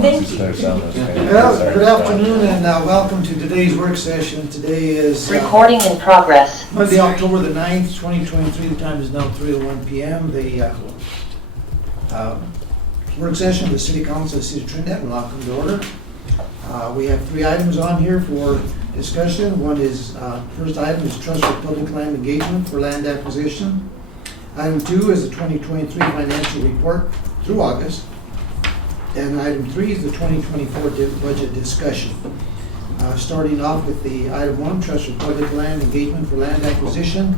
Thank you. Good afternoon and welcome to today's work session. Today is Recording in progress. Monday, October the 9th, 2023. The time is now 3:01 p.m. The work session of the City Council of the City of Trinidad will now come to order. We have three items on here for discussion. One is, first item is Trust for Public Land Engagement for land acquisition. Item 2 is the 2023 financial report through August. And item 3 is the 2024 budget discussion. Starting off with the item 1, Trust for Public Land Engagement for land acquisition.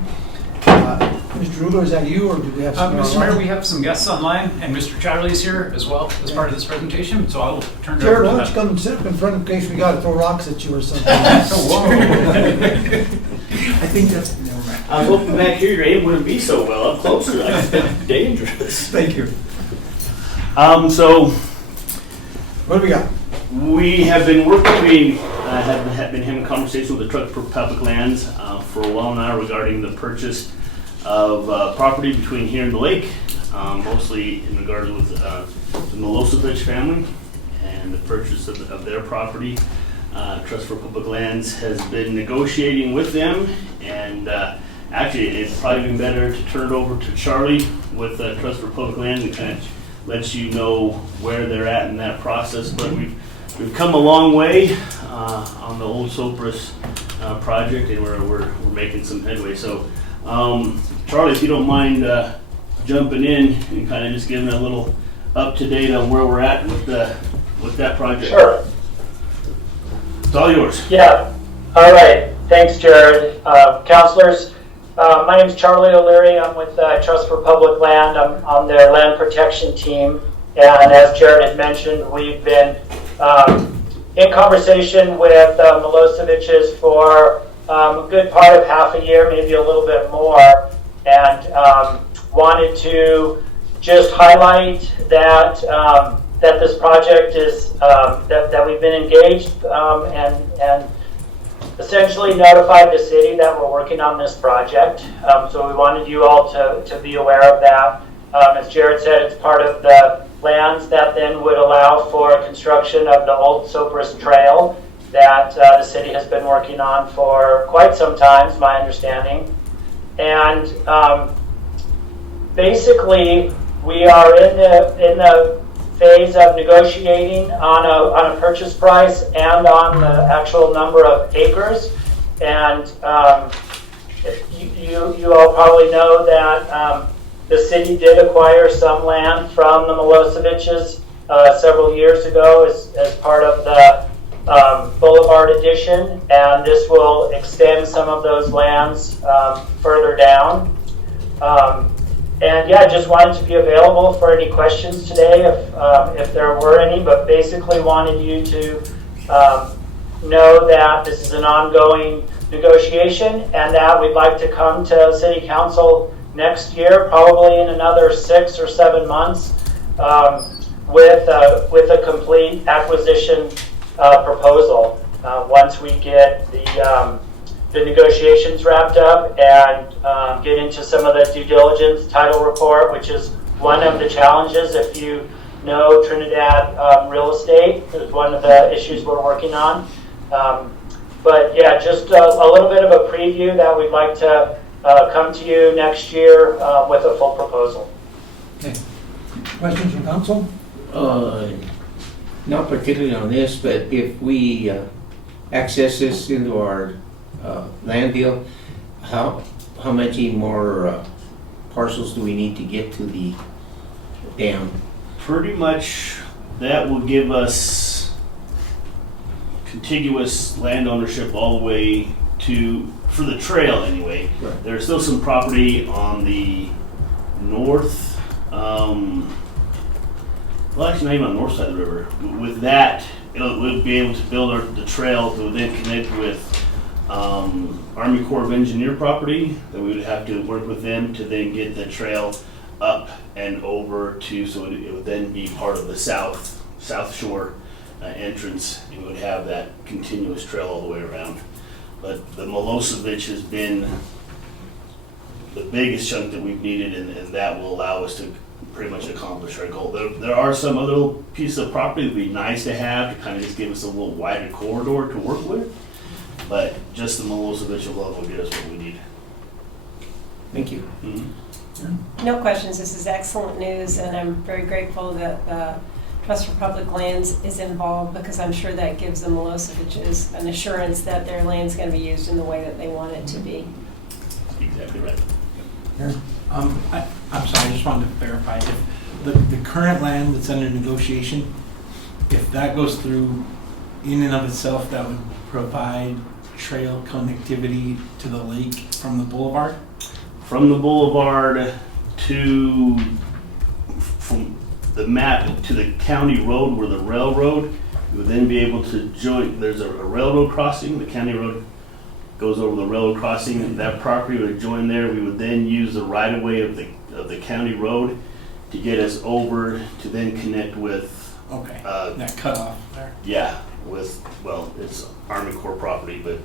Mr. Ruler, is that you, or do we have some? Mr. Mayor, we have some guests online, and Mr. Charlie's here as well as part of this presentation, so I'll turn it over Jared, to why don't you come and sit up in front in case we got to throw rocks at you or something? Whoa. I think that's, never mind. I was hoping back here your aim wouldn't be so well up closer. That's dangerous. Thank you. So What do we got? we have been working. We have been having a conversation with the Trust for Public Lands for a while now regarding the purchase of property between here and the lake, mostly in regards with the Milosevic family and the purchase of their property. Trust for Public Lands has been negotiating with them, and actually it's probably been better to turn it over to Charlie with Trust for Public Lands and kind of lets you know where they're at in that process. But we've come a long way on the old Sopris project, and we're making some headway. So Charlie, if you don't mind jumping in and kind of just giving a little up to date on where we're at with that project. Sure. It's all yours. Yeah. All right. Thanks, Jared. Councilors, my name is Charlie O'Leary. I'm with Trust for Public Land. I'm on their land protection team. And as Jared had mentioned, we've been in conversation with Milosevic's for a good part of half a year, maybe a little bit more, and wanted to just highlight that that this project is that we've been engaged and essentially notified the city that we're working on this project. So we wanted you all to be aware of that. As Jared said, it's part of the lands that then would allow for construction of the old Sopris Trail that the city has been working on for quite some time, is my understanding. And basically, we are in the phase of negotiating on a purchase price and on the actual number of acres. And you all probably know that the city did acquire some land from the Milosevics several years ago as part of the Boulevard Edition, and this will extend some of those lands further down. And yeah, I just wanted to be available for any questions today if there were any, but basically wanted you to know that this is an ongoing negotiation and that we'd like to come to City Council next year, probably in another 6 or 7 months, with a complete acquisition proposal once we get the negotiations wrapped up and get into some of the due diligence title report, which is one of the challenges if you know Trinidad real estate. It's one of the issues we're working on. But yeah, just a little bit of a preview that we'd like to come to you next year with a full proposal. Okay. Questions from council? Not particularly on this, but if we access this into our land deal, how many more parcels do we need to get to the dam? Pretty much that will give us contiguous land ownership all the way to, for the trail anyway. Right. There's still some property on the north, well actually not even on the north side of the river. With that, we'll be able to build the trail to then connect with Army Corps of Engineer property that we would have to work with them to then get the trail up and over to, so it would then be part of the south shore entrance, and we would have that continuous trail all the way around. But the Milosevic has been the biggest chunk that we've needed, and that will allow us to pretty much accomplish our goal. There are some other little pieces of property that would be nice to have to kind of just give us a little wider corridor to work with, but just the Milosevic alone will get us what we need. Thank you. Mhm. No questions. This is excellent news, and I'm very grateful that the Trust for Public Lands is involved, because I'm sure that gives the Milosevic's an assurance that their land's going to be used in the way that they want it to be. Exactly right. I'm sorry, I just wanted to verify, if the current land that's under negotiation, if that goes through in and of itself, that would provide trail connectivity to the lake from the boulevard? From the boulevard to, from the map to the county road where the railroad, we would then be able to join, there's a railroad crossing, the county road goes over the railroad crossing, and that property would join there. We would then use the right of way of the county road to get us over to then connect with, Okay, that cutoff there. yeah, with, well, it's Army Corps property, but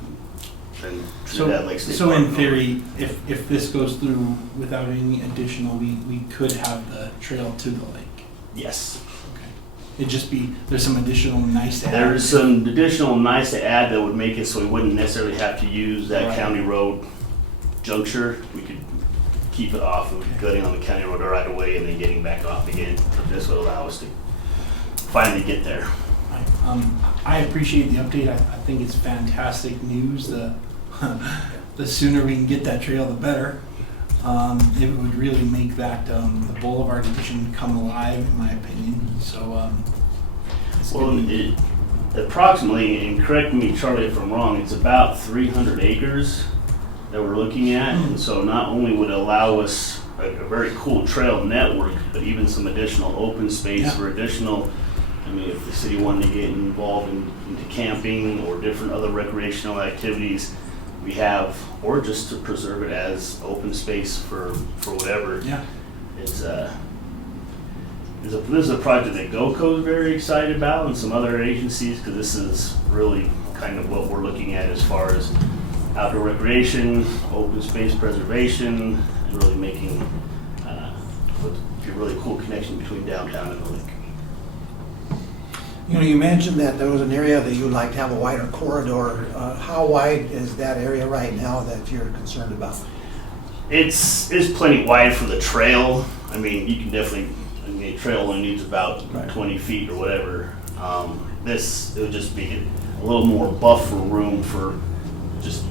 then So, Trinidad Lake State so in Park. theory, if this goes through without any additional, we could have the trail to the lake. Yes. Okay. It'd just be, there's some additional nice to have. There's some additional nice to add that would make it so we wouldn't necessarily have to use that Right. county road juncture. We could keep it off of getting on the county road right away and then getting back off again. This would allow us to finally get there. I appreciate the update. I think it's fantastic news. The sooner we can get that trail, the better. It would really make that the boulevard addition come alive, in my opinion. So, it's Well, good. approximately, and correct me, Charlie, if I'm wrong, it's about 300 acres that we're looking at. And so not only would it allow us a very cool trail network, but even some additional open space Yeah. for additional, I mean, if the city wanted to get involved into camping or different other recreational activities, we have, or just to preserve it as open space for whatever. Yeah. This is a project that GOCO is very excited about, and some other agencies, because this is really kind of what we're looking at as far as outdoor recreation, open space preservation, and really making a really cool connection between downtown and the lake. You know, you mentioned that there was an area that you'd like to have a wider corridor. How wide is that area right now that you're concerned about? It's plenty wide for the trail. I mean, you can definitely, I mean, the trail only needs about Right. 20 feet or whatever. It would just be a little more buffer room for just,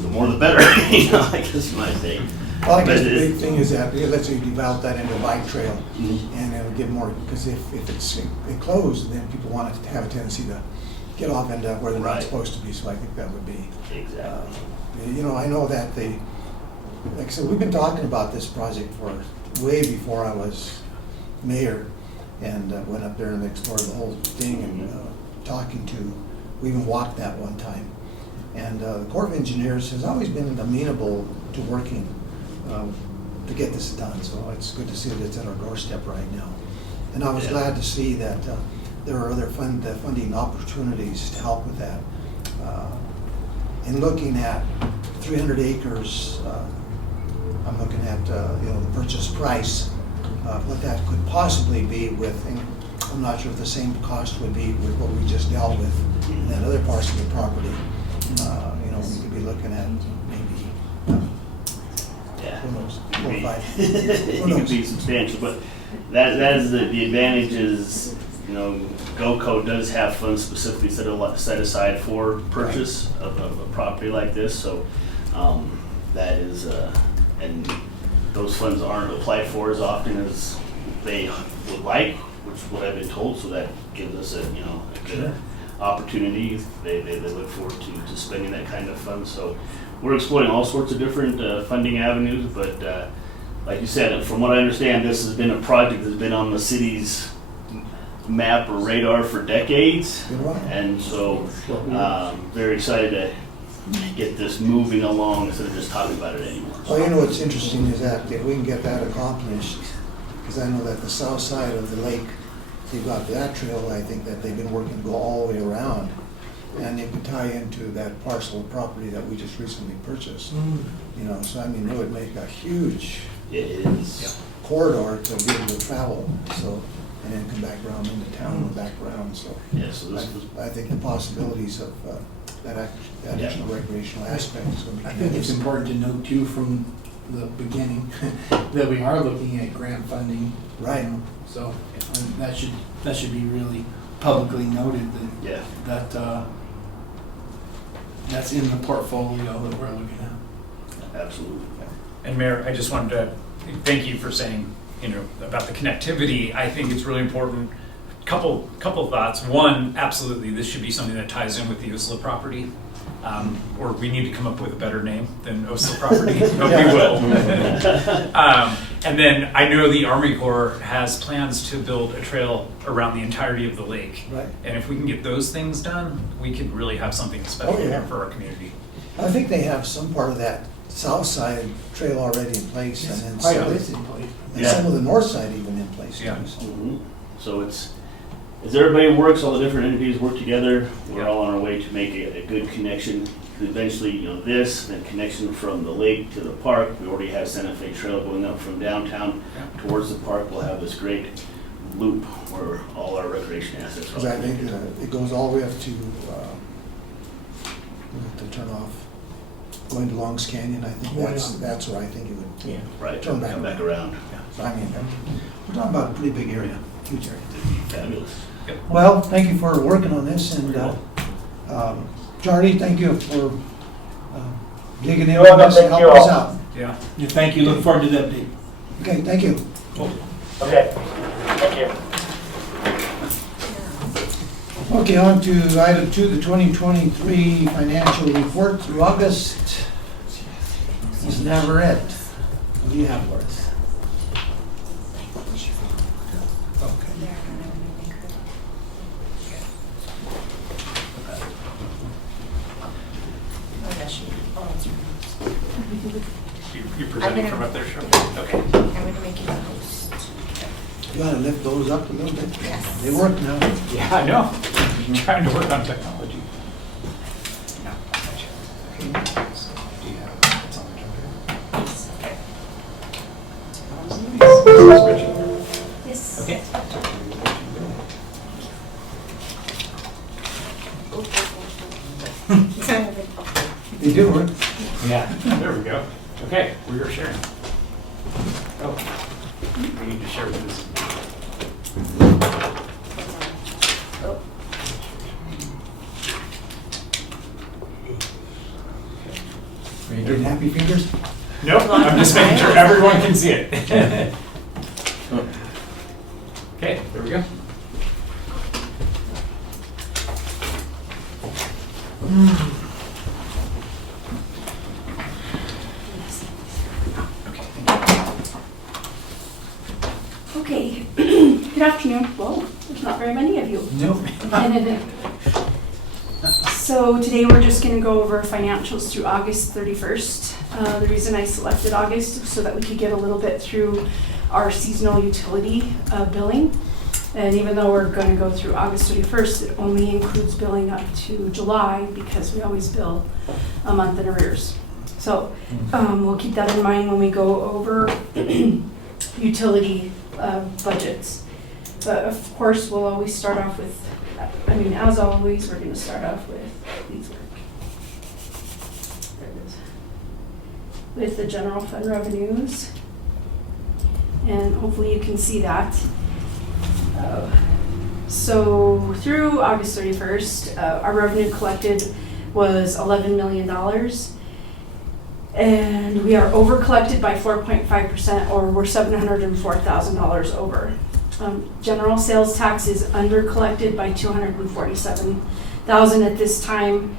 the more the better, you know, I guess my thing. Well, I guess But the it- big thing is that, let's say you develop that into a bike trail, Mhm. and it'll get more, because if it's enclosed, then people want it to have a tendency to get off into where they're not Right. supposed to be, so I think that would be, Exactly. you know, I know that like I said, we've been talking about this project for way before I was mayor, and went up there and explored the whole thing, and we even walked that one time. And the Corps of Engineers has always been amenable to working to get this done, so it's good to see that it's at our doorstep right now. And I was Yeah. glad to see that there are other funding opportunities to help with that. In looking at 300 acres, I'm looking at you know, the purchase price, what that could possibly be with, and I'm not sure if the same cost would be with what we just dealt with in that other parts of the property. You know, we could be looking at maybe, Yeah. who knows, It 4 or could 5. be- it could be substantial, but that is the advantage is, you know, GOCO does have funds specifically set aside for purchase of a property like this, so that is, and those funds aren't applied for as often as they would like, which is what I've been told, so that gives us a, you know, a good opportunity. They look forward to spending that kind of fund, so we're exploring all sorts of different funding avenues, but like you said, from what I understand, this has been a project that's been on the city's map or radar for decades, Good one. and so very excited to get this moving along instead of just talking about it anymore. Well, you know what's interesting is that if we can get that accomplished, because I know that the south side of the lake, you've got that trail, I think that they've been working to go all the way around, and it could tie into that parcel of property that we just recently purchased. You know, so I mean, it would make a huge It is. corridor to be able to travel, so, and then come back around into town and back around, so. Yeah, so this was, I think the possibilities of that additional recreational aspect is going to be I think it's tremendous. important to note too from the beginning that we are looking at grant funding. Right. So that should be really publicly noted yeah. that that's in the portfolio that we're looking at. Absolutely. And Mayor, I just wanted to thank you for saying, about the connectivity. I think it's really important. Couple thoughts. One, absolutely, this should be something that ties in with the Usla property. Or we need to come up with a better name than Usla property, but we will. And then I know the Army Corps has plans to build a trail around the entirety of the lake. Right. And if we can get those things done, we could really have something special Oh, yeah. here for our community. I think they have some part of that south side trail already in place, and then Quite a some, bit in place. and some of the north side even in place. too, Yeah. so. Mhm. So it's, as everybody works, all the different entities work together, we're all on our way to make a good connection. Eventually, this, then connection from the lake to the park. We already have Santa Fe Trail going up from downtown towards the park. We'll have this great loop where all our recreation assets are. Because I think it goes all the way up to turn off, going to Longs Canyon. I think that's where I think it would. Yeah. Right, Turn back come back around. So I mean, we're talking about a pretty big area, huge area. Fabulous. Well, thank you for working on this, and Charlie, thank you for digging in You're on welcome. this and Thank you helping us all. out. Yeah. Yeah, thank you. Look forward to the update. Okay, thank you. Okay, thank you. Okay, on to item 2, the 2023 financial report through August. Is never it. What do you have for us? You presenting from up there, sure? Okay. I'm gonna make you a host. You want to lift those up a little bit? Yes. They work now. Yeah, I know. Trying to work on technology. No, I got you. Okay. So, do you have it's on the agenda? Yes. Okay. They do work. Yeah, there we go. Okay, we are sharing. Oh, we need to share with this. Are you getting happy fingers? Nope, I'm just making sure everyone can see it. Okay, there we go. Okay, thank you. Okay, good afternoon. Whoa, there's not very many of you. Nope. So today we're just going to go over financials through August 31st. The reason I selected August is so that we could get a little bit through our seasonal utility billing. And even though we're going to go through August 31st, it only includes billing up to July because we always bill a month in arrears. So we'll keep that in mind when we go over utility budgets. But of course, we'll always start off with, as always, we're going to start off with, please work. There it is. With the general fund revenues. And hopefully you can see that. So through August 31st, our revenue collected was $11 million. And we are over collected by 4.5%, or we're $704,000 over. General sales tax is under collected by $247,000 at this time,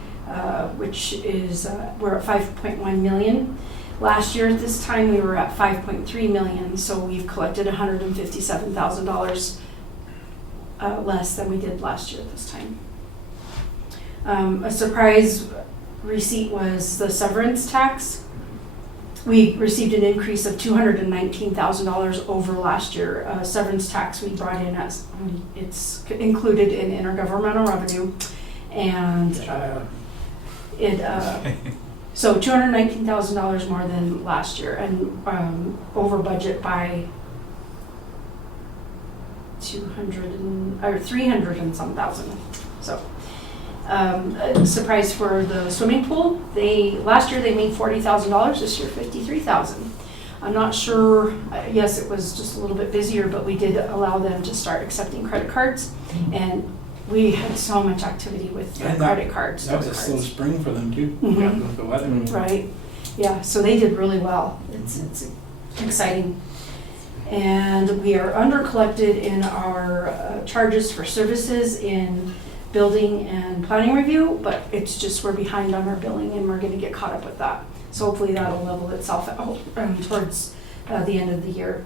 which is, we're at 5.1 million. Last year at this time, we were at 5.3 million, so we've collected $157,000 less than we did last year at this time. A surprise receipt was the severance tax. We received an increase of $219,000 over last year. Severance tax we brought in as, it's included in intergovernmental revenue, and so $219,000 more than last year, and over budget by 300 and some thousand. So, a surprise for the swimming pool. Last year they made $40,000. This year $53,000. I'm not sure. Yes, it was just a little bit busier, but we did allow them to start accepting credit cards, and we had so much activity with And credit cards. That was a those slow cards. spring for them too, Mhm. with the weather. Right, yeah, so they did really well. It's exciting. And we are under collected in our charges for services in building and planning review, but it's just we're behind on our billing and we're gonna get caught up with that. So hopefully that'll level itself out towards the end of the year.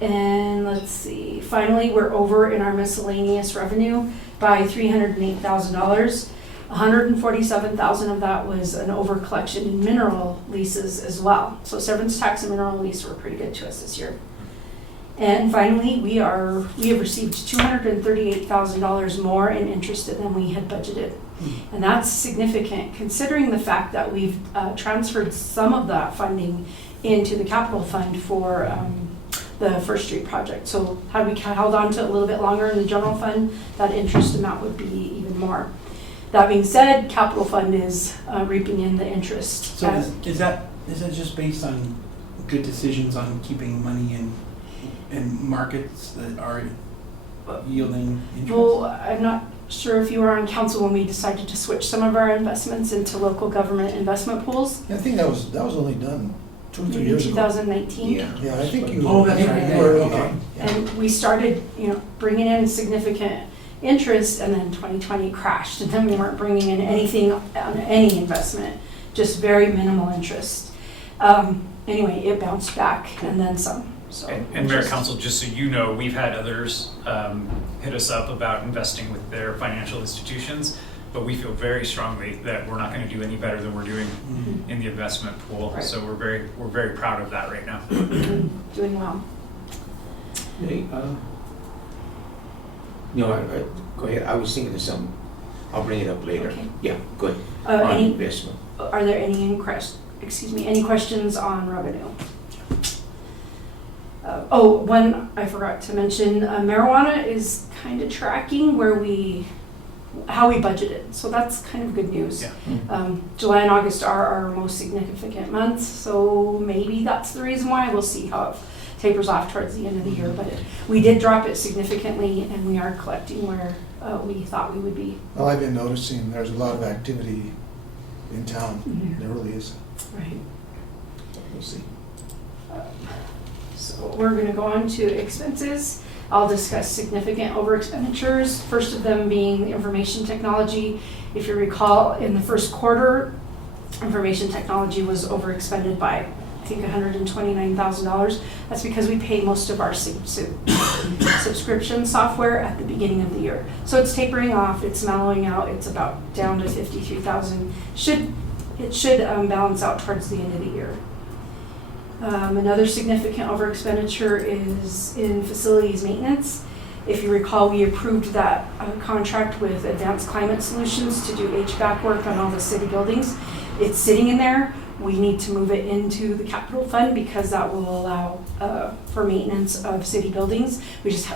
And let's see, finally, we're over in our miscellaneous revenue by $308,000. $147,000 of that was an over collection in mineral leases as well. So severance tax and mineral lease were pretty good to us this year. And finally, we have received $238,000 more in interest than we had budgeted. And that's significant considering the fact that we've transferred some of that funding into the capital fund for the First Street project. So had we held on to it a little bit longer in the general fund, that interest amount would be even more. That being said, capital fund is reaping in the interest. So is that just based on good decisions on keeping money in markets that are yielding interest? Well, I'm not sure if you were on council when we decided to switch some of our investments into local government investment pools. I think that was only done 2 or 3 Maybe years ago. 2019. Yeah. Yeah, I think you. Oh, that's right. you were, Okay. yeah. And we started, bringing in significant interest, and then 2020 crashed, and then we weren't bringing in anything on any investment, just very minimal interest. Anyway, it bounced back and then some. So And Mayor Council, just so you know, we've had others hit us up about investing with their financial institutions, but we feel very strongly that we're not going to do any better than we're doing Mhm. in the investment pool. Right. So we're very proud of that right now. doing well. Hey, no, go ahead. I was thinking of something. I'll bring it up later. Okay. Yeah, good. On Any investment. Are there any questions on revenue? One I forgot to mention, marijuana is kind of tracking how we budgeted, so that's kind of good news. Yeah. July and August are our most significant months, so maybe that's the reason why. We'll see how it tapers off towards the end of the year, but we did drop it significantly, and we are collecting where we thought we would be. Well, I've been noticing there's a lot of activity in town. Mhm. There really is. Right. We'll see. So we're going to go on to expenses. I'll discuss significant over expenditures, first of them being information technology. If you recall, in the first quarter, information technology was over expended by, I think, $129,000. That's because we pay most of our subscription software at the beginning of the year. So it's tapering off, it's mellowing out, it's about down to $53,000. It should balance out towards the end of the year. Another significant over expenditure is in facilities maintenance. If you recall, we approved that contract with Advanced Climate Solutions to do HVAC work on all the city buildings. It's sitting in there. We need to move it into the capital fund because that will allow for maintenance of city buildings.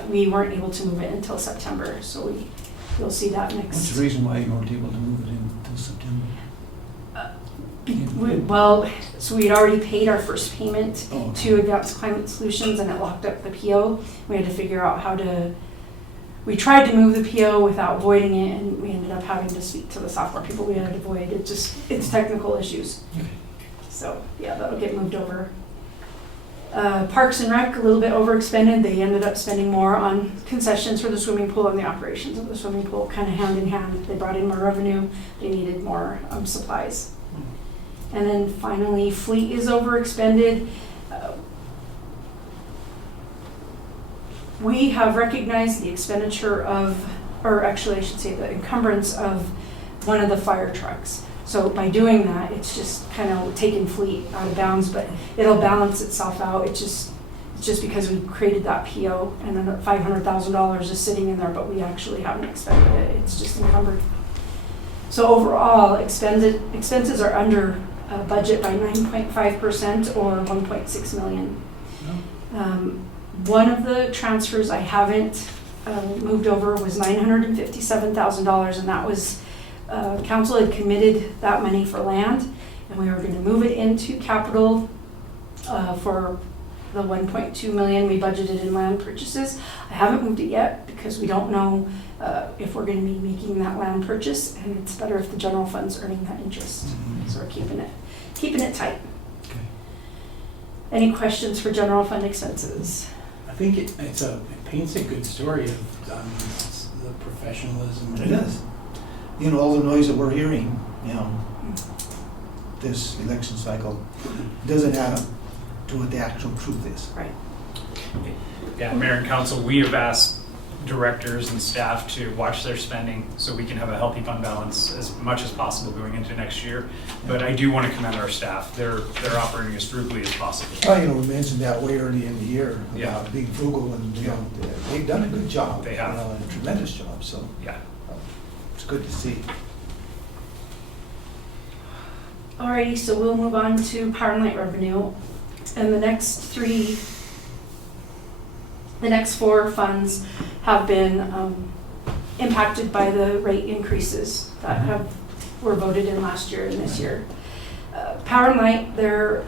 We weren't able to move it until September, so you'll see that What's next. the reason why you weren't able to move it in until September? So we had already paid our first payment Oh, to Advanced Climate Solutions, and it locked up the PO. We had to figure out we tried to move the PO without voiding it, and we ended up having to speak to the software people we had to void. It's technical issues. So yeah, that'll get moved over. Parks and Rec, a little bit overexpended. They ended up spending more on concessions for the swimming pool and the operations of the swimming pool, kind of hand in hand. They brought in more revenue. They needed more supplies. And then finally, fleet is overexpended. We have recognized the expenditure or actually I should say the encumbrance of one of the fire trucks. So by doing that, it's just kind of taking fleet out of bounds, but it'll balance itself out. It's just because we created that PO and then $500,000 is sitting in there, but we actually haven't expended it. It's just encumbered. So overall, expenses are under budget by 9.5% or $1.6 million. One of the transfers I haven't moved over was $957,000, and that was, council had committed that money for land, and we were gonna move it into capital for the 1.2 million we budgeted in land purchases. I haven't moved it yet because we don't know if we're gonna be making that land purchase, and it's better if the general fund's earning that interest. So we're keeping it tight. Okay. Any questions for general fund expenses? I think it paints a good story of the professionalism. It does. You know, all the noise that we're hearing, you know, this election cycle doesn't add up to what the actual truth is. Right. Yeah, Mayor and Council, we have asked directors and staff to watch their spending so we can have a healthy fund balance as much as possible going into next year. But I do want to commend our staff. They're operating as frugally as possible. Oh, you know, we mentioned that way early in the year Yeah. about being frugal, and, you know, they've done a good job. They have. A tremendous job, so Yeah. it's good to see. Alrighty, so we'll move on to power and light revenue. And the next four funds have been impacted by the rate increases that were voted in last year and this year. Power and light, their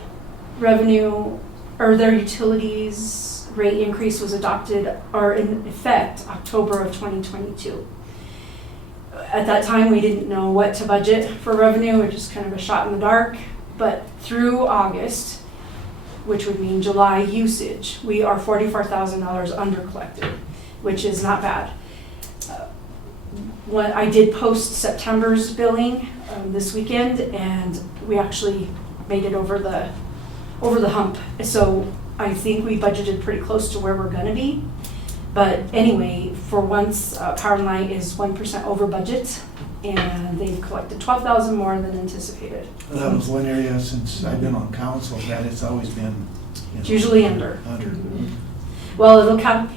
revenue or their utilities rate increase was adopted or in effect October of 2022. At that time, we didn't know what to budget for revenue. It was just kind of a shot in the dark. But through August, which would mean July usage, we are $44,000 under collected, which is not bad. When I did post September's billing this weekend, and we actually made it over the hump. So I think we budgeted pretty close to where we're gonna be. But anyway, for once, Power and Light is 1% over budget, and they've collected $12,000 more than anticipated. Well, that was one area since I've been on council that it's always been, you know, It's usually under. Well, it kind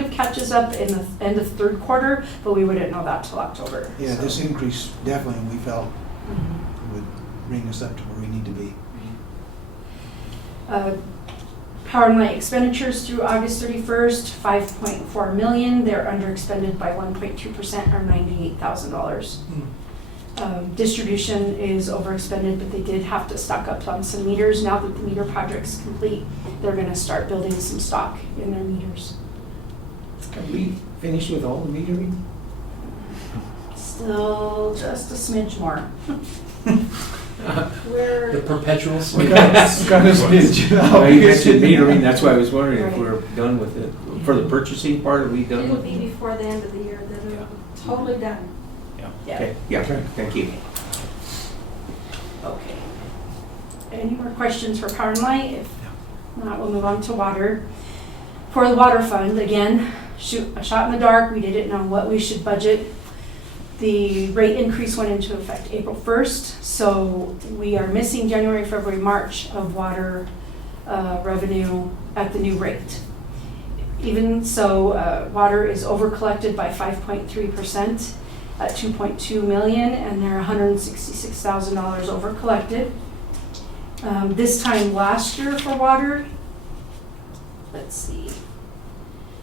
of catches up in the end of third quarter, but we wouldn't know that till October. Yeah, so. this increase definitely, we felt, would bring us up to where we need to be. Power and light expenditures through August 31st, $5.4 million. They're under expended by 1.2% or $98,000. Distribution is over expended, but they did have to stock up on some meters. Now that the meter project's complete, they're gonna start building some stock in their meters. Have we finished with all the metering? Still just a smidge more. The perpetual What swing. kind of smidge? Well, you mentioned metering, that's why I was wondering if Right. we're done with it. For the purchasing part, are we done It'll with be it? before the end of the year, then it'll be totally done. Yeah. Okay, yeah, thank you. Okay. Any more questions for Power and Light? If not, we'll move on to water. For the water fund, again, a shot in the dark. We didn't know what we should budget. The rate increase went into effect April 1st, so we are missing January, February, March of water revenue at the new rate. Even so, water is over collected by 5.3%. At 2.2 million, and they're $166,000 over collected. This time last year for water, let's see.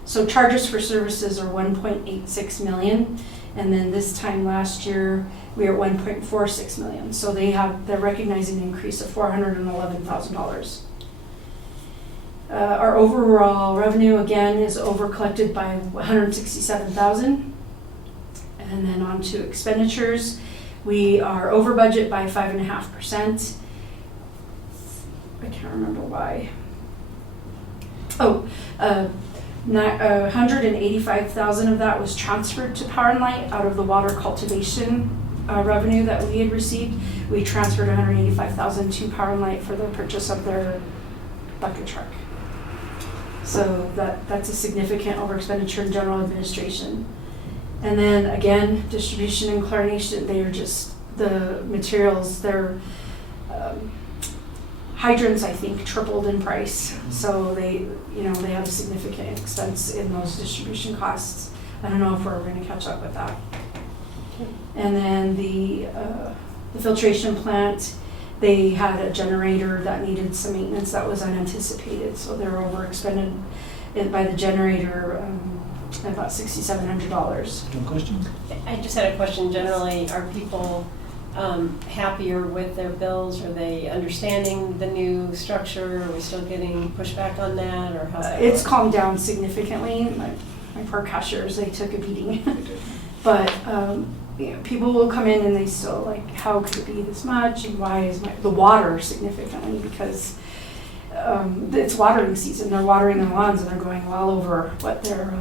So charges for services are 1.86 million, and then this time last year we are 1.46 million. So they're recognizing an increase of $411,000. Our overall revenue again is over collected by 167,000. And then on to expenditures, we are over budget by 5.5%. I can't remember why. 185,000 of that was transferred to Power and Light out of the water cultivation revenue that we had received. We transferred 185,000 to Power and Light for the purchase of their bucket truck. So that's a significant over expenditure in general administration. And then again, distribution and chlorination, they are just the materials, their hydrants, I think, tripled in price. So they had a significant expense in those distribution costs. I don't know if we're going to catch up with that. And then the filtration plant, They had a generator that needed some maintenance that was unanticipated, so they're overexpended by the generator about $6,700. No questions? I just had a question. Generally, are people happier with their bills? Are they understanding the new structure? Are we still getting pushback on that, or how's that It's going? calmed down significantly. My poor cashiers, they took a beating. But people will come in and they still like, how could it be this much, and why is the water significantly, because it's watering season. They're watering their lawns and they're going well over what their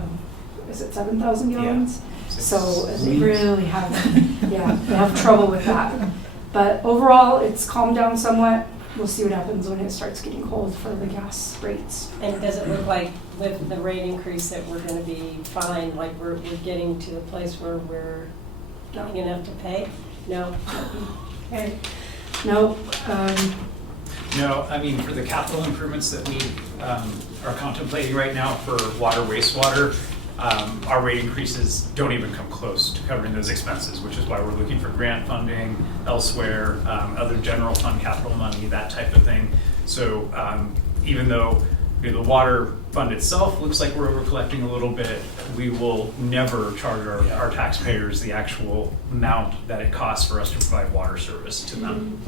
is it 7,000 gallons? So they really have they have trouble with that. But overall, it's calmed down somewhat. We'll see what happens when it starts getting cold for the gas rates. And does it look like with the rate increase that we're going to be fine, like we're getting to the place where we're getting enough to pay? No? Okay. Nope. No, I mean, for the capital improvements that we are contemplating right now for water, wastewater, our rate increases don't even come close to covering those expenses, which is why we're looking for grant funding elsewhere, other general fund capital money, that type of thing. So even though the water fund itself looks like we're over collecting a little bit, we will never charge our taxpayers the actual amount that it costs for us to provide water service to them.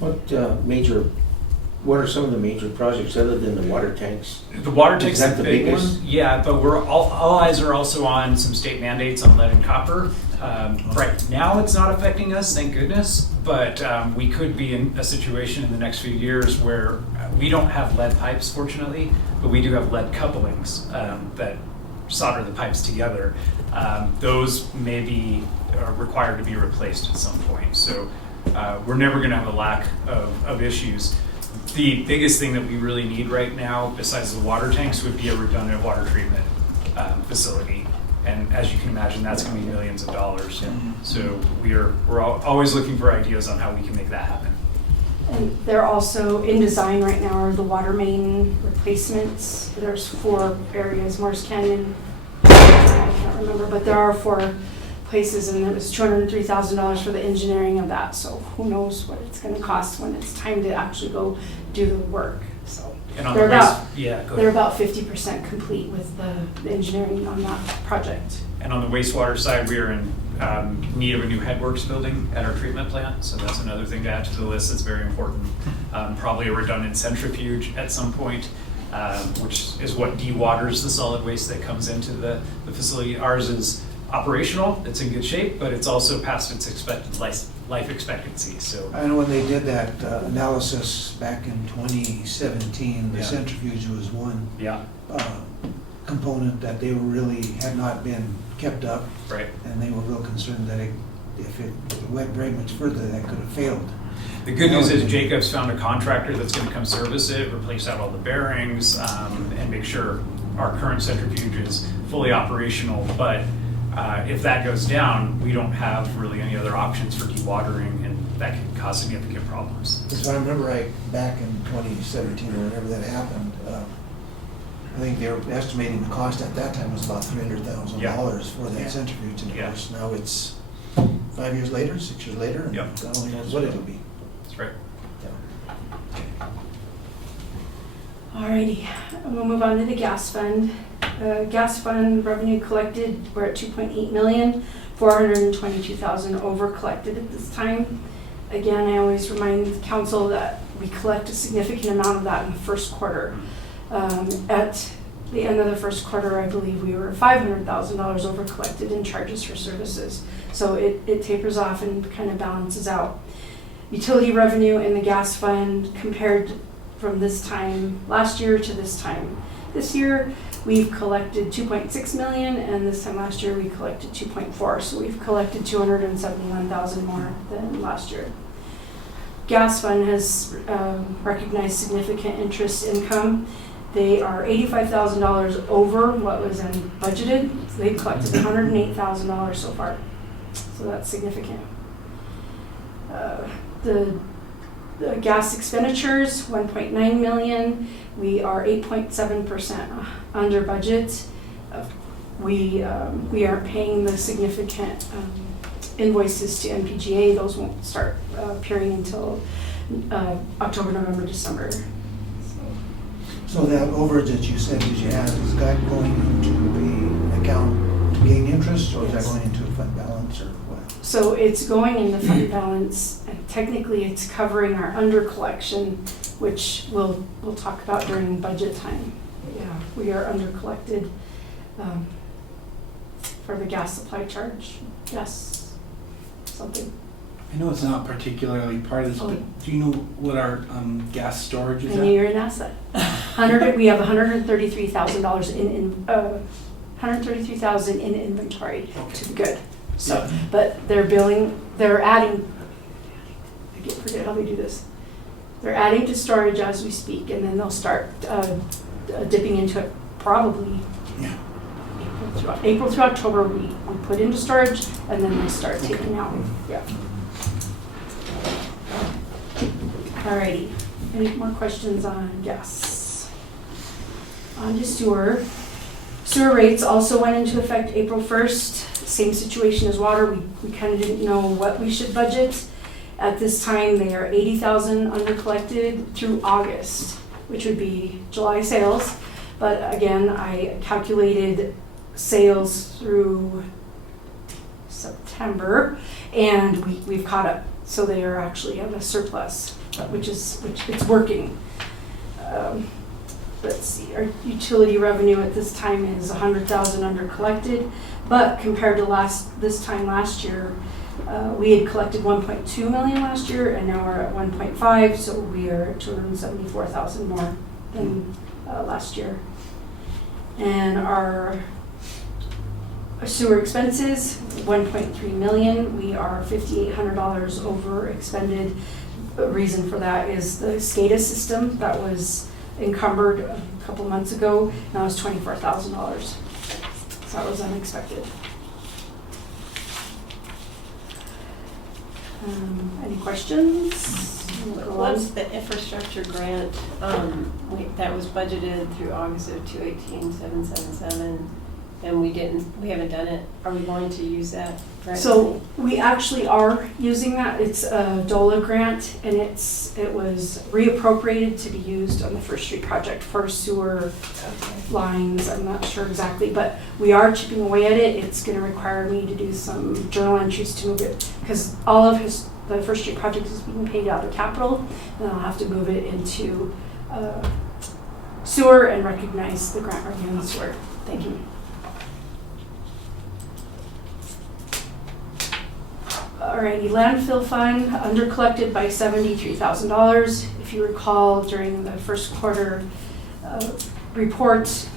What are some of the major projects other than the water tanks? The water tank's Is that the the big biggest? one. Yeah, but we're all eyes are also on some state mandates on lead and copper. Right now, it's not affecting us, thank goodness. But we could be in a situation in the next few years where we don't have lead pipes, fortunately, but we do have lead couplings that solder the pipes together. Those may be required to be replaced at some point. So we're never going to have a lack of issues. The biggest thing that we really need right now, besides the water tanks, would be a redundant water treatment facility. And as you can imagine, that's going to be millions of dollars. So we're always looking for ideas on how we can make that happen. And they're also in design right now are the water main replacements. There's 4 areas, Morris Canyon, I can't remember, but there are 4 places, and it was $203,000 for the engineering of that. So who knows what it's going to cost when it's time to actually go do the work. So And on they're the about they're about 50% complete with the engineering on that project. And on the wastewater side, we are in need of a new headworks building at our treatment plant. So that's another thing to add to the list that's very important. Probably a redundant centrifuge at some point, which is what dewaters the solid waste that comes into the facility. Ours is operational, it's in good shape, but it's also past its expected life expectancy. So I know when they did that analysis back in 2017, the centrifuge was one component that they were really had not been kept up. Right. And they were real concerned that if it went very much further, that could have failed. the good news is Jacobs found a contractor that's going to come service it, replace out all the bearings, and make sure our current centrifuge is fully operational. But if that goes down, we don't have really any other options for dewatering, and that can cause significant problems. Because I remember back in 2017 or whenever that happened, I think they were estimating the cost at that time was about $300,000 for that centrifuge. And of course, now it's 5 years later, 6 years later, and God only knows what it'll be. That's right. Alrighty, we'll move on to the gas fund. Gas fund revenue collected, we're at 2.8 million, 422,000 over collected at this time. Again, I always remind the council that we collect a significant amount of that in the first quarter. At the end of the first quarter, I believe we were $500,000 over collected in charges for services. So it tapers off and kind of balances out. Utility revenue in the gas fund compared from this time last year to this time this year, we've collected 2.6 million, and this time last year we collected 2.4. So we've collected 271,000 more than last year. Gas fund has recognized significant interest income. They are $85,000 over what was budgeted. So they've collected $108,000 so far. So that's significant. The gas expenditures, 1.9 million. We are 8.7% under budget. We aren't paying the significant invoices to MPGA, those won't start appearing until October, November, December. So that overage that you said that you had, is that going into the account to gain interest, or is that Yes. going into a fund balance, or what? So it's going in the fund balance, and technically it's covering our under collection, which we'll talk about during budget time. Yeah, we are under collected for the gas supply charge. Yes, something. I know it's not particularly part of this, but do you know what our gas storage is I knew at? you were an asset. We have $133,000 $133,000 in inventory to be good. So, but they're adding, I forget how they do this. They're adding to storage as we speak, and then they'll start dipping into it probably Yeah. April through October. We put into storage, and then they start taking out. Yeah. Alrighty. Any more questions on gas? On to sewer. Sewer rates also went into effect April 1st. Same situation as water. We kind of didn't know what we should budget. At this time, they are $80,000 under collected through August, which would be July sales. But again, I calculated sales through September, and we've caught up. So they are actually at a surplus, which it's working. Let's see, our utility revenue at this time is $100,000 under collected, but compared to this time last year, we had collected 1.2 million last year, and now we're at 1.5, so we are at 274,000 more than last year. And our sewer expenses, 1.3 million. We are $5,800 over expended. The reason for that is the SCADA system that was encumbered a couple months ago. Now it's $24,000. So that was unexpected. Any questions? What's the infrastructure grant that was budgeted through August of 2018-777, and we haven't done it? Are we going to use that grant? So we actually are using that. It's a DOLA grant, and it was reappropriated to be used on the First Street project for sewer lines. I'm not sure exactly, but we are chipping away at it. It's going to require me to do some journal entries to move it, because all of the First Street project is being paid out of capital, and I'll have to move it into sewer and recognize the grant revenue in the sewer. Thank you. Alrighty, landfill fund under collected by $73,000. If you recall, during the first quarter report,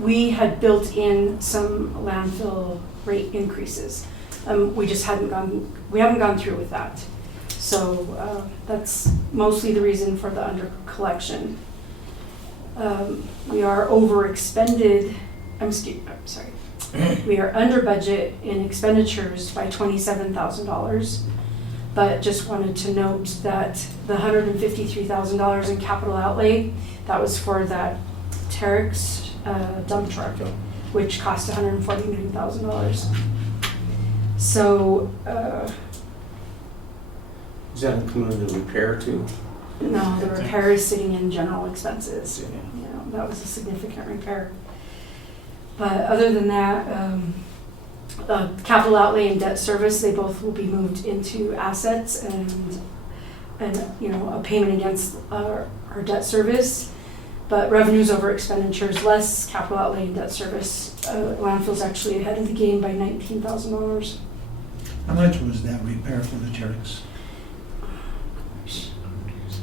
we had built in some landfill rate increases. We just haven't gone through with that. So that's mostly the reason for the under collection. We are overexpended. Sorry. We are under budget in expenditures by $27,000, but just wanted to note that the $153,000 in capital outlay, that was for that Terex dump truck, which cost $149,000. So, Does that include the repair too? no, the repair is sitting in general expenses. That was a significant repair. But other than that, capital outlay and debt service, they both will be moved into assets and a payment against our debt service. But revenues over expenditures, less capital outlay and debt service. Landfill's actually ahead of the game by $19,000. How much was that repair for the Terex?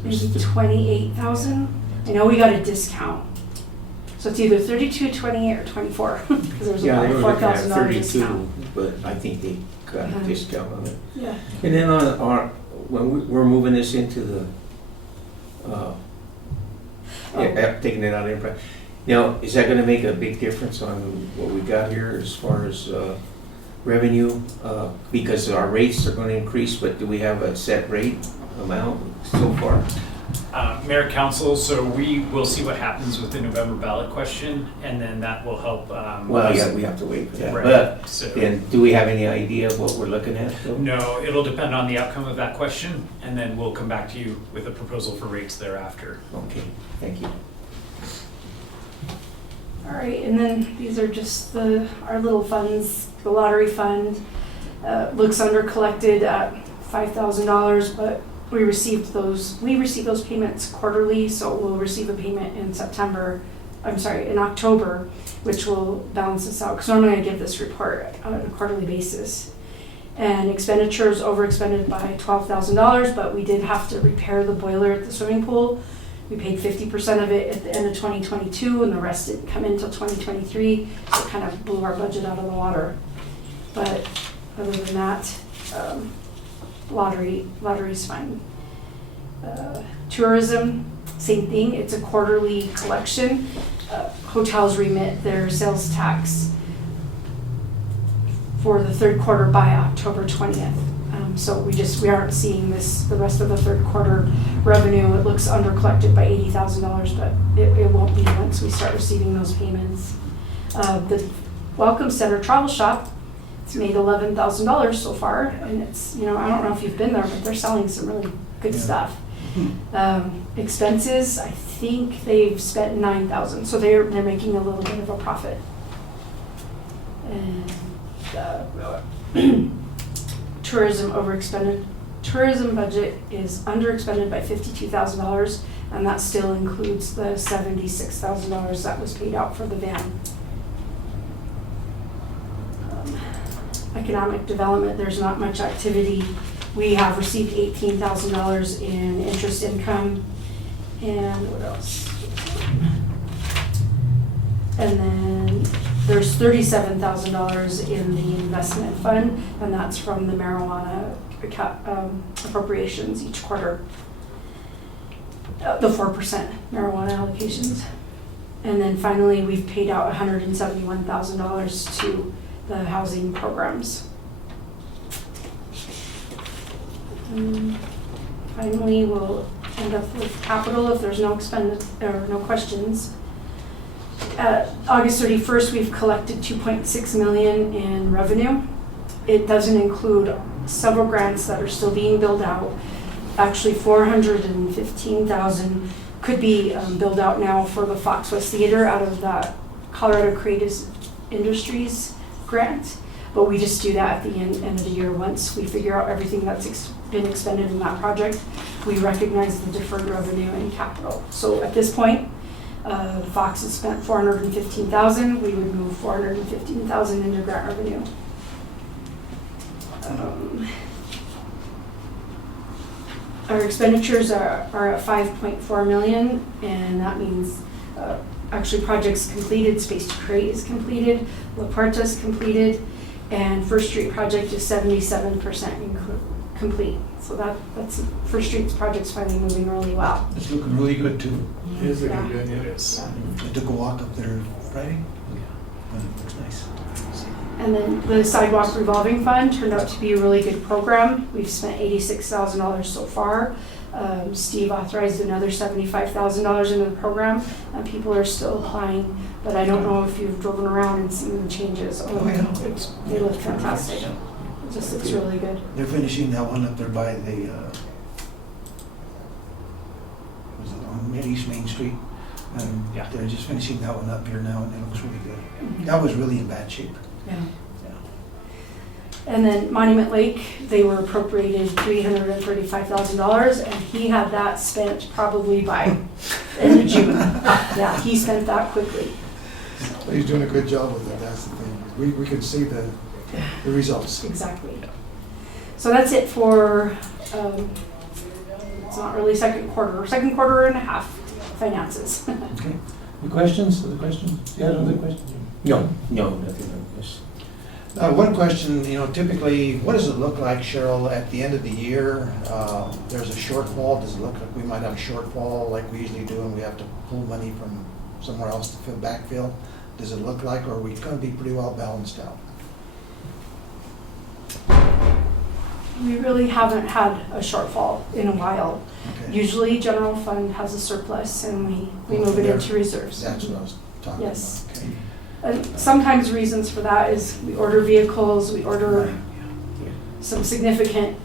Maybe 28,000. I know we got a discount. So it's either 32, 28, or 24, because there's Yeah, a they were looking at $4,000 32, discount. but I think they got a discount on it. Yeah. And then when we're moving this into the, taking it out of the, now, is that gonna make a big difference on what we got here as far as revenue? Because our rates are gonna increase, but do we have a set rate amount so far? Mayor, Council, so we will see what happens with the November ballot question, and then that will help. Well, yeah, we have to wait for that. Right. But So- then, do we have any idea of what we're looking at? Though? No, it'll depend on the outcome of that question, and then we'll come back to you with a proposal for rates thereafter. Okay, thank you. All right, and then these are just our little funds. The lottery fund looks under collected at $5,000, but we received those payments quarterly, so we'll receive a payment in in October, which will balance this out, because normally I give this report on a quarterly basis. And expenditures overexpended by $12,000, but we did have to repair the boiler at the swimming pool. We paid 50% of it at the end of 2022, and the rest didn't come in until 2023, so it kind of blew our budget out of the water. But other than that, lottery's fine. Tourism, same thing, it's a quarterly collection. Hotels remit their sales tax for the third quarter by October 20th. So we aren't seeing the rest of the third quarter revenue. It looks under collected by $80,000, but it won't be once we start receiving those payments. The Welcome Center Travel Shop, it's made $11,000 so far, and it's, I don't know if you've been there, but they're selling some really good stuff. Expenses, I think they've spent $9,000, so they're making a little bit of a profit. And tourism budget is underexpended by $52,000, and that still includes the $76,000 that was paid out for the van. Economic development, there's not much activity. We have received $18,000 in interest income, and what else? And then there's $37,000 in the investment fund, and that's from the marijuana appropriations each quarter. The 4% marijuana allocations. And then finally, we've paid out $171,000 to the housing programs. Finally, we'll end up with capital if there's no questions. August 31st, we've collected $2.6 million in revenue. It doesn't include several grants that are still being billed out. Actually, $415,000 could be billed out now for the Fox West Theater out of the Colorado Creative Industries grant. But we just do that at the end of the year. Once we figure out everything that's been expended in that project, we recognize the deferred revenue and capital. So at this point, Fox has spent $415,000. We would move $415,000 into grant revenue. Our expenditures are at $5.4 million, and that means actually projects completed. Space to Create is completed, La Puerta is completed, and First Street project is 77% complete. So that's First Street's project's finally moving really well. It's looking really good too. It is looking good, it is. I took a walk up there Friday. It looks nice. And then the sidewalk revolving fund turned out to be a really good program. We've spent $86,000 so far. Steve authorized another $75,000 into the program, and people are still applying. But I don't know if you've driven around and seen the changes. They look fantastic. It just looks really good. They're finishing that one up there by the, was it on East Main Street? Yeah. They're just finishing that one up here now, and it looks really good. That was really in bad shape. Yeah. And then Monument Lake, they were appropriated $335,000, and he had that spent probably by end of June. Yeah, he spent that quickly. He's doing a good job with it, that's the thing. We could see the results. Exactly. So that's it for, it's not really second quarter and a half finances. Okay. Any questions? Other questions? Yeah, other questions? No, nothing like this. One question, typically, what does it look like, Cheryl, at the end of the year? There's a shortfall. Does it look like we might have a shortfall like we usually do, and we have to pull money from somewhere else to backfill? Does it look like, or are we going to be pretty well balanced out? We really haven't had a shortfall in a while. Okay. Usually general fund has a surplus and we move it into reserves. That's what I was talking about. Yes. Okay. Sometimes reasons for that is we order vehicles, we order some significant,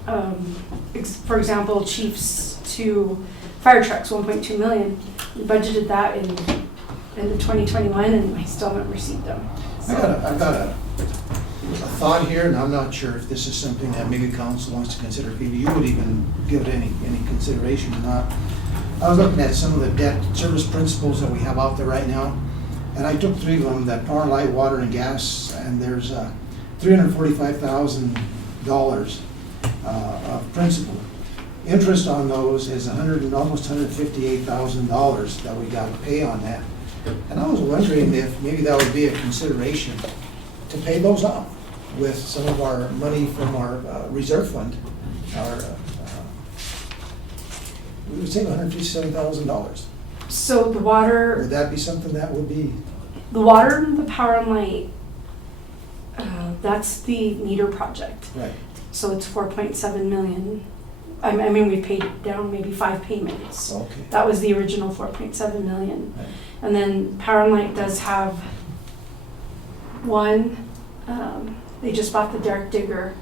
for example, chiefs to fire trucks, 1.2 million. We budgeted that in 2021 and we still haven't received them. I've got a thought here, and I'm not sure if this is something that maybe council wants to consider, if you would even give it any consideration or not. I was looking at some of the debt service principles that we have out there right now, and I took 3 of them, that power, light, water, and gas, and there's $345,000 of principal. Interest on those is almost $158,000 that we got to pay on that. And I was wondering if maybe that would be a consideration to pay those off with some of our money from our reserve fund. We would save $157,000. So the water, Would that be something that would be? the water and the power and light, that's the meter project. Right. So it's 4.7 million. I mean, we paid down maybe 5 payments. Okay. That was the original 4.7 million. Right. And then Power and Light does have one, they just bought the Derek Digger,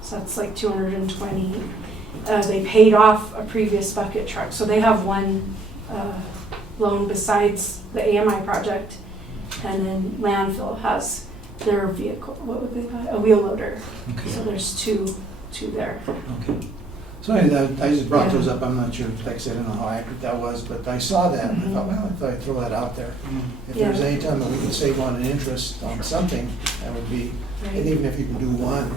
so that's like 220. They paid off a previous bucket truck, so they have one loan besides the AMI project. And then landfill has their vehicle, what would they buy? A wheel loader. Okay. So there's two there. Okay. So anyway, I just brought those up. I'm not sure, like I said, I don't know how accurate that was, but I saw that and I thought, well, I thought I'd throw that out there. If there's Yeah. any time that we can save on an interest on something, that would be, and Right, even if you can do one,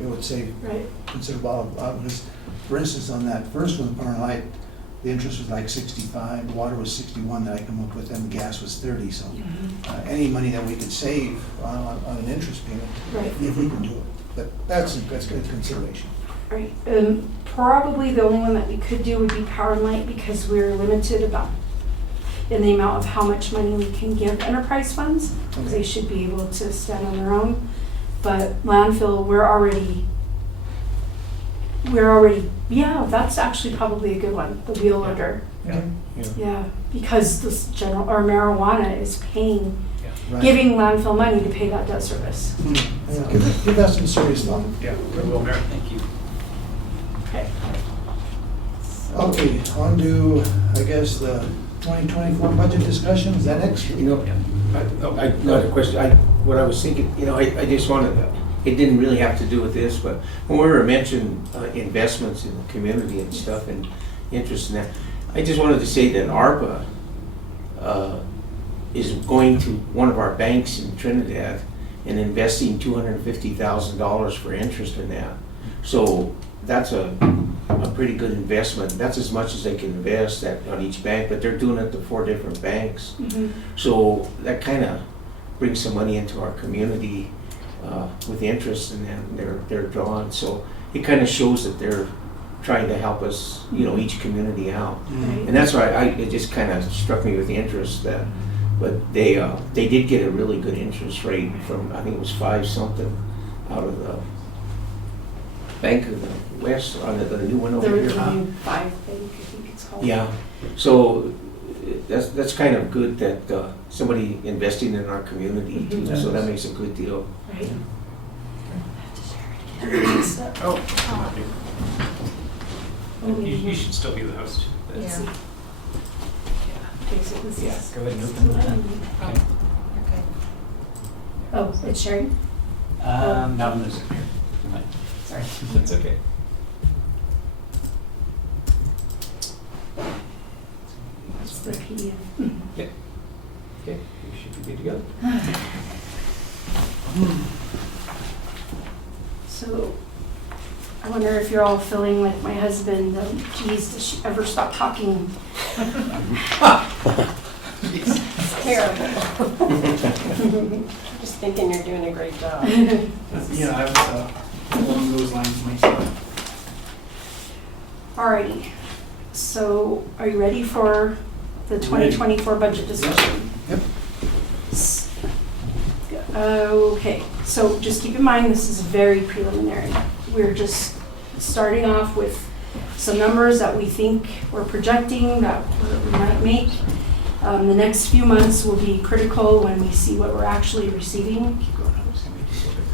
it would save right. considerable. Because, for instance, on that first one, Power and Light, the interest was like 65, the water was 61 that I come up with, and the gas was 30. So any money that we could save on an interest payment, Right. if we can do it. But that's good consideration. Right. Probably the only one that we could do would be Power and Light because we're limited about in the amount of how much money we can give enterprise funds. Okay. They should be able to stand on their own. But landfill, we're already, yeah, that's actually probably a good one, the wheel loader. Yeah. Yeah, because this general, or marijuana is paying, Right. giving landfill money to pay that debt service. Yeah, give that some serious thought. Yeah, good will, Mayor, thank you. Okay. Okay, on to, I guess, the 2024 budget discussion. Is that next? You know, I, not a question, what I was thinking, I just wanted, it didn't really have to do with this, but when we were mentioning investments in the community and stuff and interest in that, I just wanted to say that ARPA is going to one of our banks in Trinidad and investing $250,000 for interest in that. So that's a pretty good investment. That's as much as they can invest on each bank, but they're doing it to 4 different banks. Mhm. So that kind of brings some money into our community with interest, and then they're drawn. So it kind of shows that they're trying to help us, each community out. Right. And that's why it just kind of struck me with the interest that, but they did get a really good interest rate from, I think it was 5 something out of the Bank of the West, on the new one over The here. new 5 bank, I think it's called. Yeah, so that's kind of good that somebody investing in our community too, Mhm. so that makes a good deal. Right. Oh, Oh, you should still be the host. Okay, so this Yeah, is. go ahead and open that. Okay. Oh, it's sharing? Not in this here. Sorry. That's okay. It's the PDF. Okay, you should be good to go. So, I wonder if you're all feeling like my husband, geez, does she ever stop talking? It's terrible. Just thinking you're doing a great job. Yeah, I was along those lines myself. Alrighty, so are you ready for the 2024 budget discussion? Yep. Okay, so just keep in mind, this is very preliminary. We're just starting off with some numbers that we think we're projecting that we might make. The next few months will be critical when we see what we're actually receiving. Keep going, I was gonna make this a little bigger.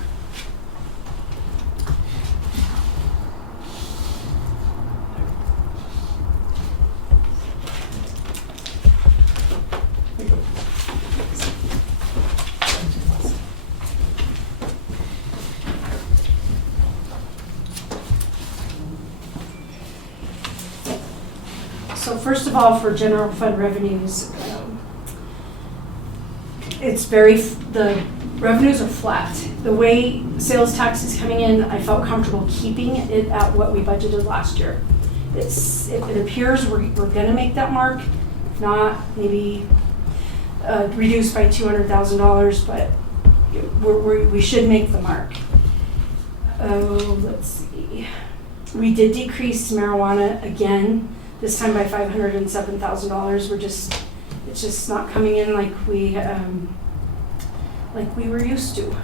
So first of all, for general fund revenues, the revenues are flat. The way sales tax is coming in, I felt comfortable keeping it at what we budgeted last year. It appears we're gonna make that mark, if not, maybe reduced by $200,000, but we should make the mark. Let's see. We did decrease marijuana again, this time by $507,000. It's just not coming in like we were used to.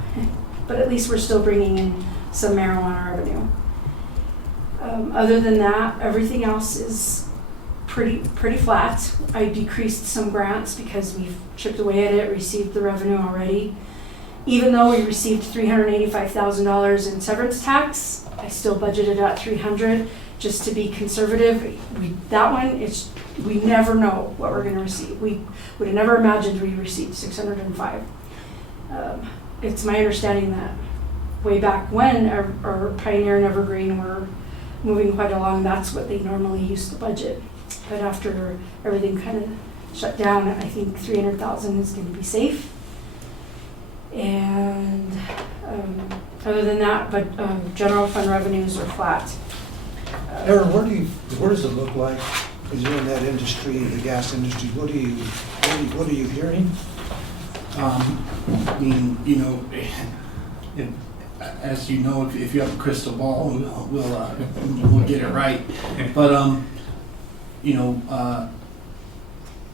But at least we're still bringing in some marijuana revenue. Other than that, everything else is pretty flat. I decreased some grants because we've chipped away at it, received the revenue already. Even though we received $385,000 in severance tax, I still budgeted at $300,000 just to be conservative. We never know what we're going to receive. We would have never imagined we received $605,000. It's my understanding that way back when our Pioneer and Evergreen were moving quite along, that's what they normally used to budget. But after everything kind of shut down, I think $300,000 is going to be safe. And other than that, but general fund revenues are flat. Aaron, where does it look like, because you're in that industry, the gas industry, what are you hearing? I mean, you know, as you know, if you have a crystal ball, we'll get it right. But you know,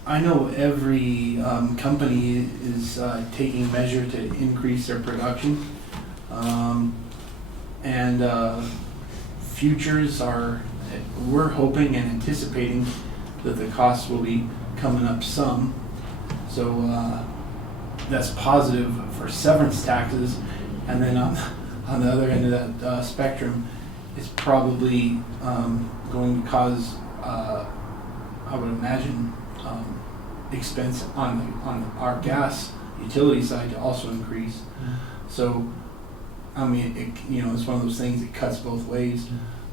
I know every company is taking measure to increase their production, and futures we're hoping and anticipating that the costs will be coming up some. So that's positive for severance taxes, and then on the other end of that spectrum, it's probably going to cause, I would imagine, expense on our gas utility side to also increase. So, I mean, it's one of those things that cuts both ways.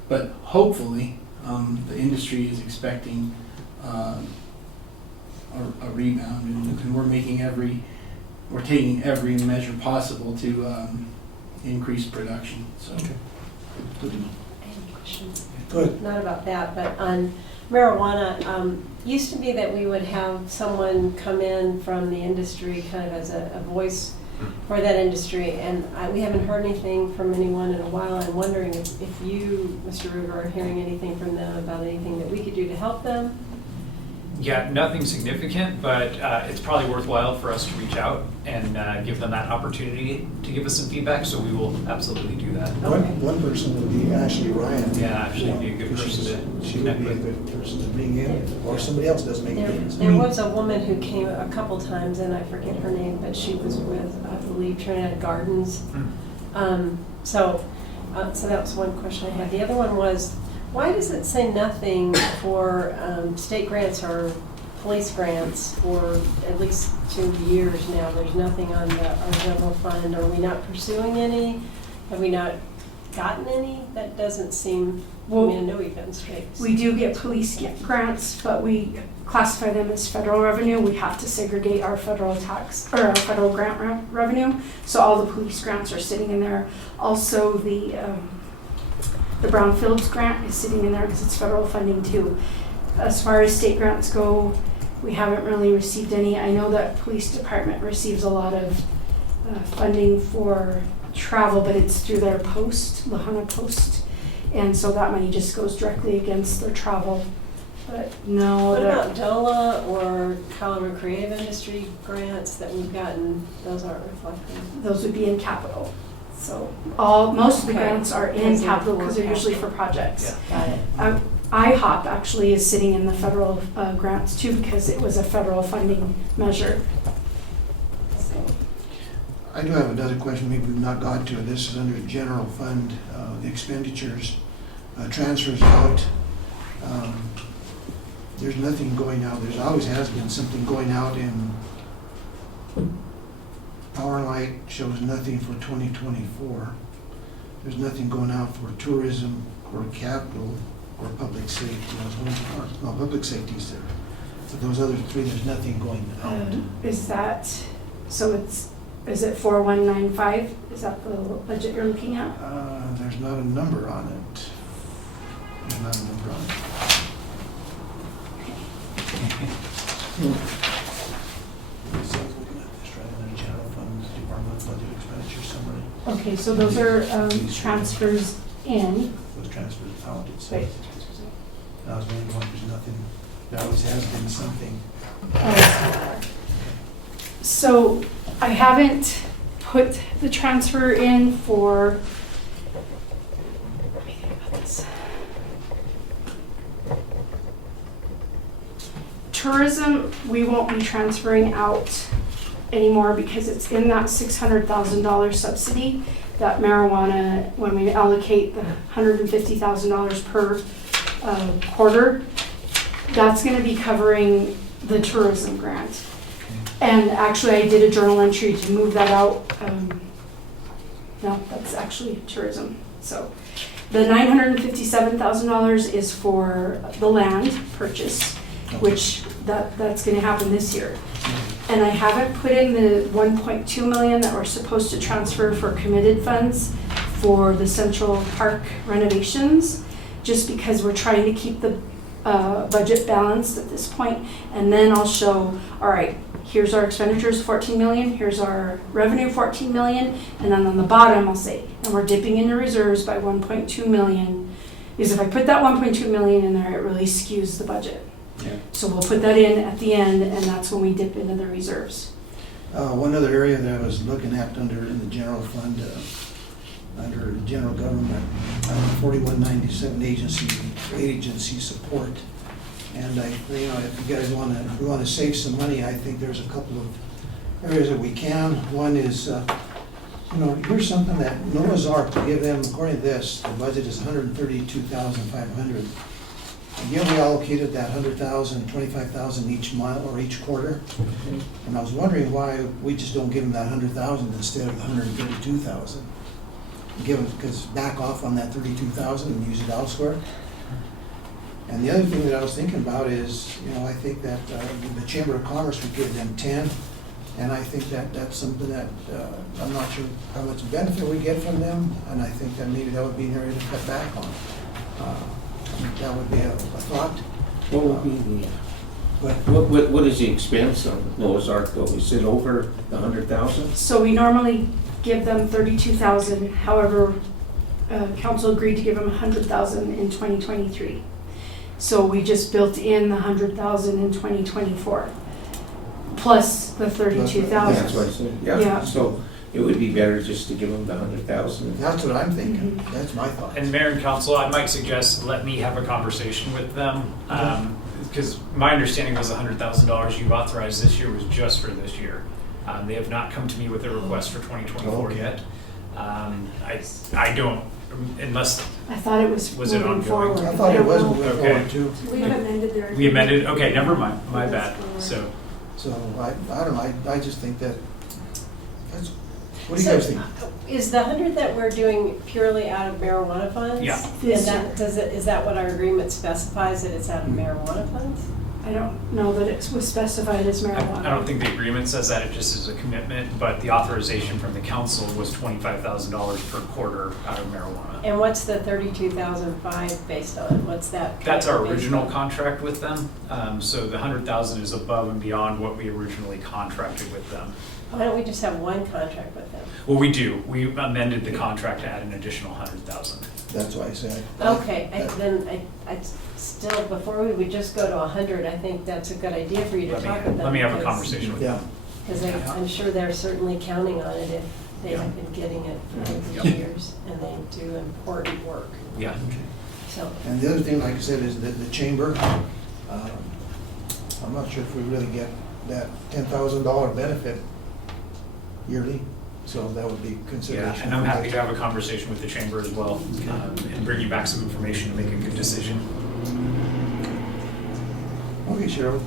But hopefully, the industry is expecting a rebound, and we're taking every measure possible to increase production. So, Okay. I have a question. Good. Not about that, but on marijuana, used to be that we would have someone come in from the industry kind of as a voice for that industry, and we haven't heard anything from anyone in a while. I'm wondering if you, Mr. Ruger, are hearing anything from them about anything that we could do to help them? Yeah, nothing significant, but it's probably worthwhile for us to reach out and give them that opportunity to give us some feedback, so we will absolutely do that. One person would be Ashley Ryan. Yeah, Ashley would be a good person to She would connect be a with. good person to bring in, or somebody else does make things. There was a woman who came a couple times, and I forget her name, but she was with, I believe, Trinidad Gardens. So that was one question I had. The other one was, why does it say nothing for state grants or police grants for at least 2 years now? There's nothing on our general fund. Are we not pursuing any? Have we not gotten any? That doesn't seem, I mean, I know we've done streets. We do get police grants, but we classify them as federal revenue. We have to segregate our federal tax, or our federal grant revenue. So all the police grants are sitting in there. Also, the Brownfields grant is sitting in there because it's federal funding too. As far as state grants go, we haven't really received any. I know that police department receives a lot of funding for travel, but it's through their post, Lahana Post. And so that money just goes directly against their travel. But no. What about DOLA or Colorado Creative Industry grants that we've gotten? Those aren't reflected. Those would be in capital. So most of the Okay. grants are in Because they're capital because for they're usually for projects. Got it. IHOP actually is sitting in the federal grants too because it was a federal funding measure. So, I do have another question, maybe we've not got to it. This is under general fund, the expenditures, transfers out. There's nothing going out, there's always has been something going out in Power and Light, shows nothing for 2024. There's nothing going out for tourism or capital or public safety. No, public safety's there. But those other three, there's nothing going out. is it 4195? Is that the budget you're looking at? There's not a number on it. There's not a number on it. So I was looking at this right under general funds, department budget expenditure summary. Okay, so those are transfers in. Those transfers out, it Wait. says. And I was wondering why there's nothing, there always has been something. So I haven't put the transfer in for, let me think about this. Tourism, we won't be transferring out anymore because it's in that $600,000 subsidy that marijuana, when we allocate the $150,000 per quarter, that's going to be covering the tourism grant. And actually, I did a journal entry to move that out. No, that's actually tourism. So the $957,000 is for the land purchase, which that's going to happen this year. And I haven't put in the 1.2 million that we're supposed to transfer for committed funds for the Central Park renovations, just because we're trying to keep the budget balanced at this point. And then I'll show, all right, here's our expenditures, 14 million, here's our revenue, 14 million, and then on the bottom I'll say, and we're dipping into reserves by 1.2 million, because if I put that 1.2 million in there, it really skews the budget. Yeah. So we'll put that in at the end, and that's when we dip into the reserves. One other area that I was looking at in the general fund, under general government, 4197 agency support. And if you guys want to save some money, I think there's a couple of areas that we can. One is, here's something that Noah's Ark, to give them, according to this, the budget is $132,500. Again, we allocated that $100,000, $25,000 each month or each quarter. And I was wondering why we just don't give them that $100,000 instead of the $132,000. Give them, because back off on that $32,000 and use it elsewhere. And the other thing that I was thinking about is, I think that the Chamber of Commerce would give them 10, and I think that that's something that I'm not sure how much benefit we get from them, and I think that maybe that would be an area to cut back on. That would be a thought. What would be the, But what is the expense on Noah's Ark though? Is it over the 100,000? So we normally give them 32,000. However, council agreed to give them 100,000 in 2023. So we just built in the 100,000 in 2024, plus the 32,000. That's what I said. Yeah. So it would be better just to give them the 100,000. that's what I'm thinking. That's my thought. And Mayor and Council, I might suggest let me have a conversation with them, because my understanding was $100,000 you've authorized this year was just for this year. They have not come to me with a request for 2024 Okay. yet. I don't, unless I thought it was Was it moving ongoing? forward. I thought it was don't know. moving Okay. forward too. We've amended their. we amended, okay, never mind, my bad. So, So I don't know, I just think that, what do you guys think? Is the 100 that we're doing purely out of marijuana funds? Yeah. This And year. is that what our agreement specifies, that it's out of marijuana funds? I don't know that it was specified as marijuana. I don't think the agreement says that, it just is a commitment, but the authorization from the council was $25,000 per quarter out of marijuana. And what's the 32,005 based on? What's that? That's our based original on? contract with them, so the 100,000 is above and beyond what we originally contracted with them. Why don't we just have one contract with them? Well, we do, we amended the contract to add an additional 100,000. That's why I said. Okay, I still, before we would just go to 100, I think that's a good idea for you to talk with them. Let me have a because- conversation with Yeah, them. Because I'm sure they're certainly counting on it They have been getting it for years, and they do important work, Yeah. so. And the other thing, like I said, is that the chamber, I'm not sure if we really get that $10,000 benefit yearly, so that would be consideration. Yeah, and I'm happy to have a conversation with the chamber as well, and bring you back some information to make a good decision. Okay, Cheryl,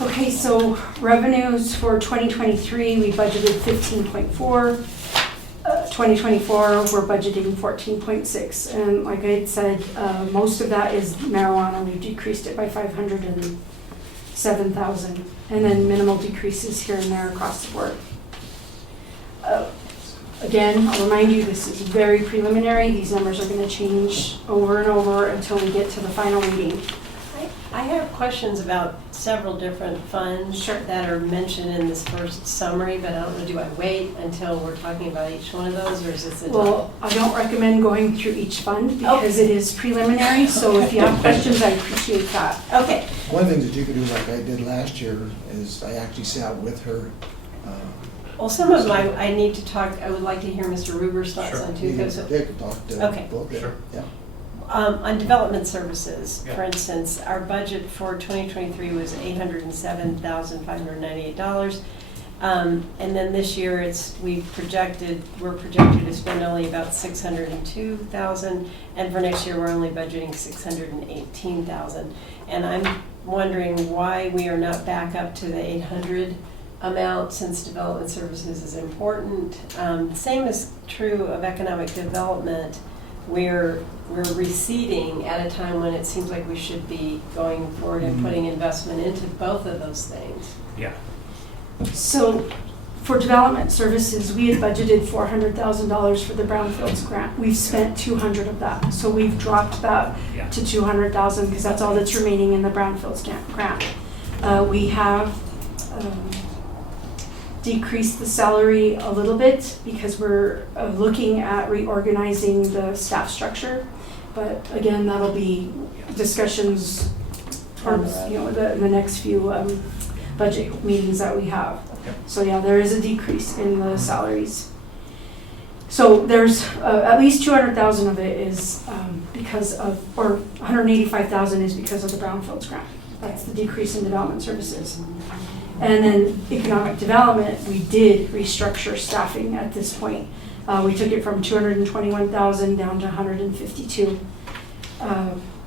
Okay, so revenues for 2023, we budgeted 15.4. 2024, we're budgeting 14.6. And like I had said, most of that is marijuana. We've decreased it by 507,000. And then minimal decreases here and there across the board. Again, I'll remind you, this is very preliminary. These numbers are going to change over and over until we get to the final reading. I have questions about several different funds that are mentioned in this first summary, but I don't know, do I wait until we're talking about each one of those, or is this a Well, I don't recommend going through each fund because it is preliminary, so if you have questions, I appreciate that. Okay. one of the things that you could do like I did last year is I actually sat with her. Well, some of them I need to talk, I would like to hear Mr. Ruber's thoughts on too. Because They could talk to Okay. both of them. Sure. Yeah. On development services, Yeah. for instance, our budget for 2023 was $807,598. And then this year we're projected to spend only about $602,000, and for next year we're only budgeting $618,000. And I'm wondering why we are not back up to the 800 amount, since development services is important. The same is true of economic development. We're receding at a time when it seems like we should be going forward and putting investment into both of those things. Yeah. So for development services, we had budgeted $400,000 for the brownfields grant. We've spent 200 of that. So we've dropped that Yeah. to 200,000 because that's all that's remaining in the brownfields grant. We have decreased the salary a little bit because we're looking at reorganizing the staff structure. But again, that'll be discussions towards, the next few budget meetings that we have. Yep. So yeah, there is a decrease in the salaries. So there's at least 200,000 of it is because of, or 185,000 is because of the brownfields grant. That's the decrease in development services. And then economic development, we did restructure staffing at this point. We took it from 221,000 down to 152.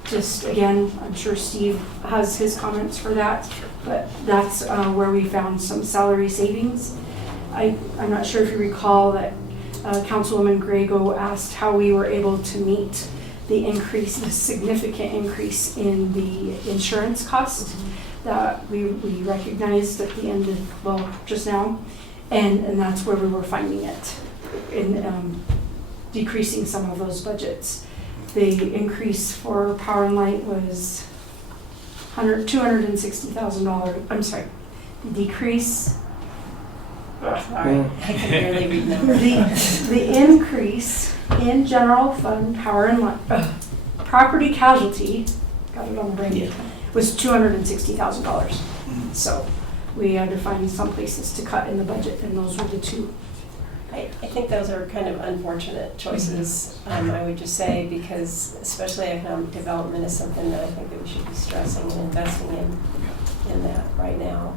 Just again, I'm sure Steve has his comments for that, but that's where we found some salary savings. I'm not sure if you recall that Councilwoman Grego asked how we were able to meet the significant increase in the insurance cost that we recognized at the end of, just now, and that's where we were finding it, in decreasing some of those budgets. The increase for power and light was $260,000. I'm sorry, the decrease. Sorry, I can barely read numbers. The increase in general fund power and light, property casualty, got it on the brain, was $260,000. So we had to find some places to cut in the budget, and those were the two. I think those are kind of unfortunate choices, I would just say, because especially economic development is something that I think that we should be stressing and investing in that right now.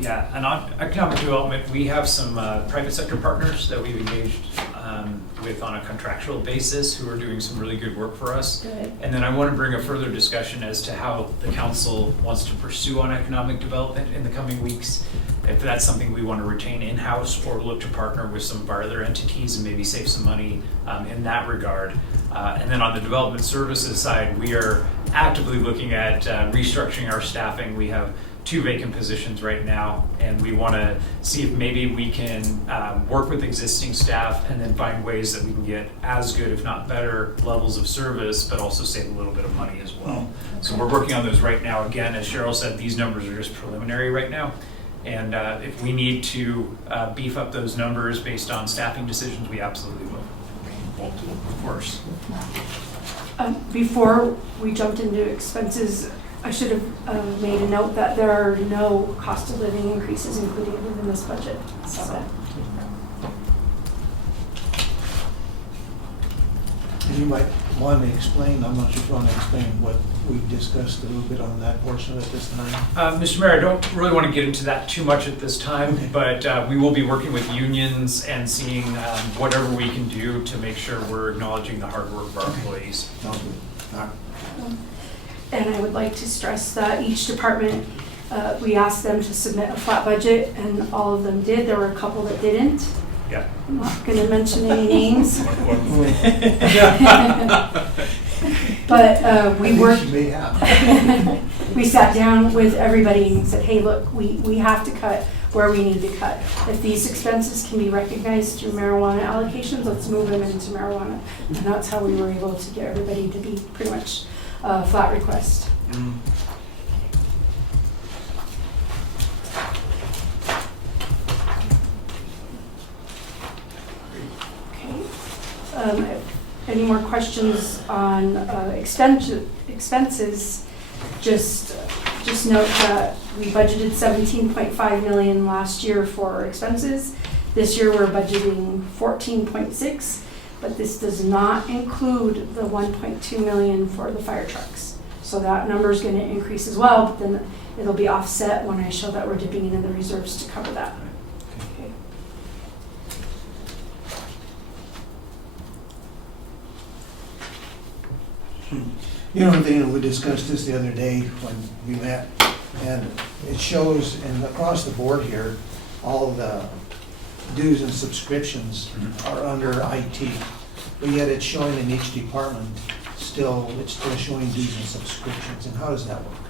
Yeah, and on economic development, we have some private sector partners that we've engaged with on a contractual basis who are doing some really good work for us. Good. And then I want to bring a further discussion as to how the council wants to pursue on economic development in the coming weeks. If that's something we want to retain in-house or look to partner with some of our other entities and maybe save some money in that regard. And then on the development services side, we are actively looking at restructuring our staffing. We have 2 vacant positions right now, and we want to see if maybe we can work with existing staff and then find ways that we can get as good, if not better, levels of service, but also save a little bit of money as well. So we're working on those right now. Again, as Cheryl said, these numbers are just preliminary right now. And if we need to beef up those numbers based on staffing decisions, we absolutely will. Thank you. Of course. Before we jumped into expenses, I should have made a note that there are no cost of living increases included within this budget. Saw that. You might want to explain, I'm not sure if you want to explain what we've discussed a little bit on that portion at this time. Mr. Mayor, I don't really want to get into that too much at this time, but we will be working with unions and seeing whatever we can do to make sure we're acknowledging the hard work of our employees. Sounds good. All right. And I would like to stress that each department, we asked them to submit a flat budget, and all of them did. There were a couple that didn't. Yeah. I'm not going to mention any names. But we worked. You may have. We sat down with everybody and said, hey, look, we have to cut where we need to cut. If these expenses can be recognized through marijuana allocations, let's move them into marijuana. And that's how we were able to get everybody to be pretty much flat request. Okay. Any more questions on expenses? Just note that we budgeted 17.5 million last year for expenses. This year we're budgeting 14.6, but this does not include the 1.2 million for the fire trucks. So that number is going to increase as well, but then it'll be offset when I show that we're dipping into the reserves to cover that. Okay. You know, thing, we discussed this the other day when we met, and it shows, and across the board here, all the dues and subscriptions are under IT, but yet it's showing in each department, it's still showing dues and subscriptions, and how does that work?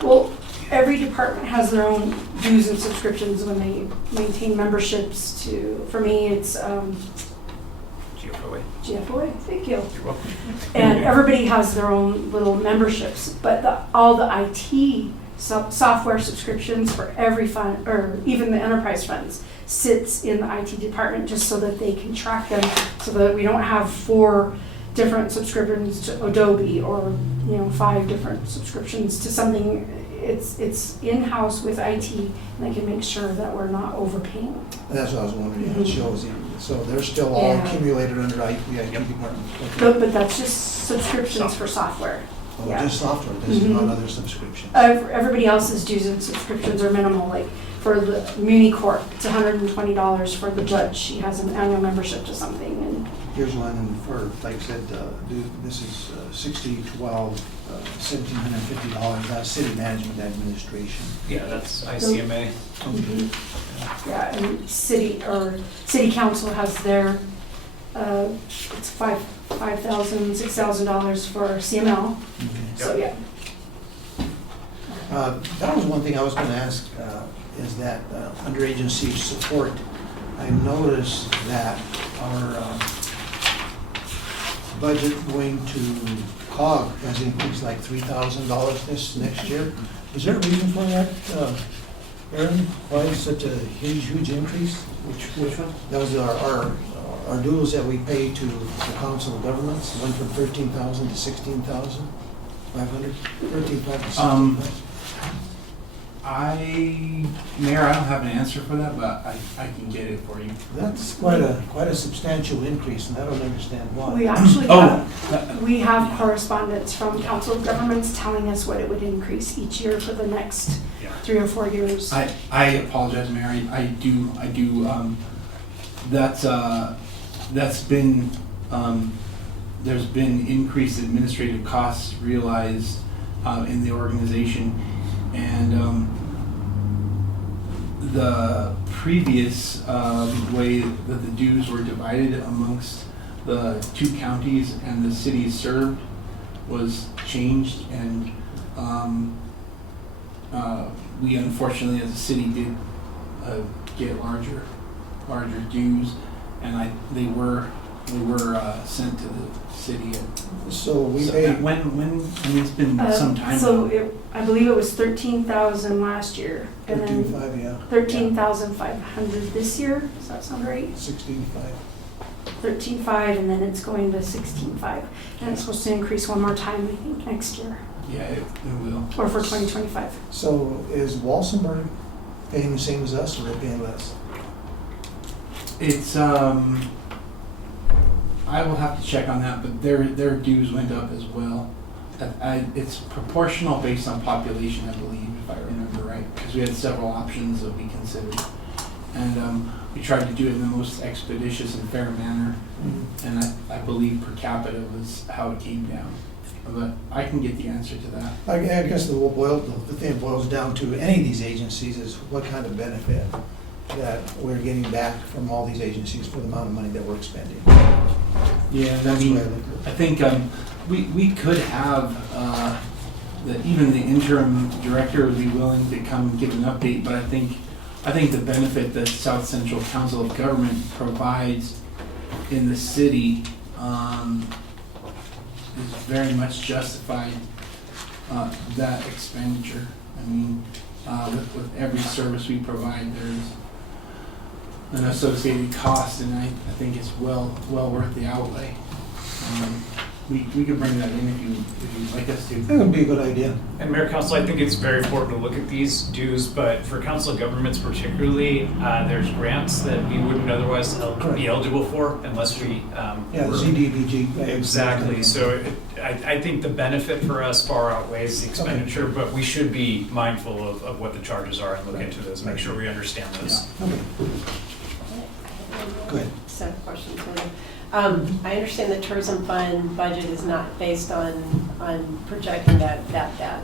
Well, every department has their own dues and subscriptions when they maintain memberships to, for me, it's GFOA, thank you. You're welcome. And everybody has their own little memberships, but all the IT software subscriptions for every fund, or even the enterprise funds, sits in the IT department just so that they can track them, so that we don't have 4 different subscriptions to Adobe, or 5 different subscriptions to something. It's in-house with IT, and they can make sure that we're not overpaying. That's what I was wondering, it shows, so they're still all Yeah. accumulated under IT department. Okay. But that's just subscriptions for software. Oh, Yeah. just software, this is not other subscriptions. Everybody else's dues and subscriptions are minimal, like for the Muni Corp, it's $120 for the judge. She has an annual membership to something, and Here's one for, like I said, this is 6012, $1,750, that's city management administration. Yeah, that's ICMA. yeah, and city council has their it's $5,000, $6,000 for CML. So yeah. That was one thing I was going to ask, is that under agency support, I noticed that our budget going to COG has increased like $3,000 this next year. Is there a reason for that, Aaron? Why such a huge increase? Which one? That was our dues that we pay to the council of governments, went from 13,000 to 16,500, 13,500 to 16,500. Mayor, I don't have an answer for that, but I can get it for you. That's quite a substantial increase, and I don't understand why. We actually we have correspondence from council of governments telling us what it would increase each year for the next 3 or 4 years. I apologize, Mary. I do. That's been there's been increased administrative costs realized in the organization, and the previous way that the dues were divided amongst the 2 counties and the cities served was changed, and we unfortunately as a city did get larger dues, and they were sent to the city. So we pay. When it's been some time. So I believe it was 13,000 last year, and then 13,500, yeah. 13,500 this year. Does that sound right? 16,500. 13.5, and then it's going to 16.5, and it's supposed to increase one more time, I think, next year, Yeah, it will. or for 2025. So is Walsenburg paying the same as us, or are they paying less? It's I will have to check on that, but their dues went up as well. It's proportional based on population, I believe, if I remember right, because we had several options that we considered. And we tried to do it in the most expeditious and fair manner, and I believe per capita was how it came down. But I can get the answer to that. I guess the thing boils down to any of these agencies is what kind of benefit that we're getting back from all these agencies for the amount of money that we're expending. Yeah, I That's mean, the way I look at it. I think we could have that even the interim director would be willing to come and give an update, but I think the benefit that South Central Council of Government provides in the city is very much justified that expenditure. I mean, with every service we provide, there's an associated cost, and I think it's well worth the outlay. We could bring that in if you'd like us to. That would be a good idea. And Mayor Council, I think it's very important to look at these dues, but for council of governments particularly, there's grants that we wouldn't otherwise be eligible for unless we Yeah, the were- CDBG. Exactly. So I think the benefit for us far outweighs the expenditure, but we should be mindful of what the charges are and look into those, make sure we understand those. Okay. Go ahead. Set of questions for you. I understand the tourism fund budget is not based on projecting that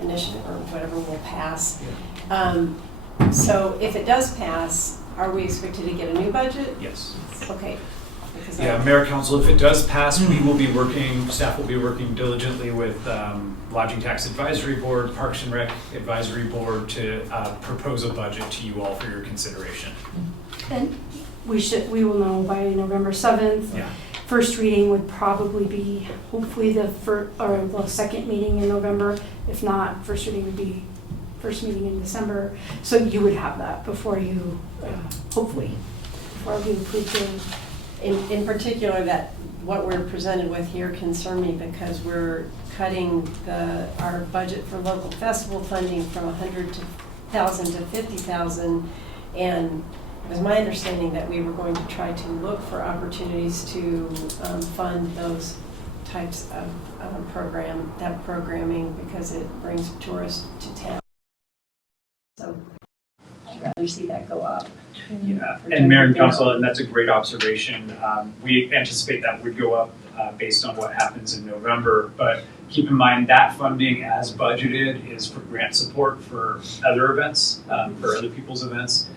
initiative or whatever will pass. So if it does pass, are we expected to get a new budget? Yes. Okay. Because Yeah, Mayor Council, if it does pass, we will be working, staff will be working diligently with Lodging Tax Advisory Board, Parks and Rec Advisory Board to propose a budget to you all for your consideration. And we will know by November 7th. Yeah. First reading would probably be hopefully the second meeting in November. If not, first reading would be first meeting in December. So you would have that before you, hopefully, before we approve the. in particular, that what we're presented with here concern me because we're cutting our budget for local festival funding from 100,000 to 50,000, and it was my understanding that we were going to try to look for opportunities to fund those types of programming because it brings tourists to town. So I'd rather see that go up. Yeah, and Mayor and Council, and that's a great observation. We anticipate that would go up based on what happens in November, but keep in mind that funding as budgeted is for grant support for other events, for other people's events.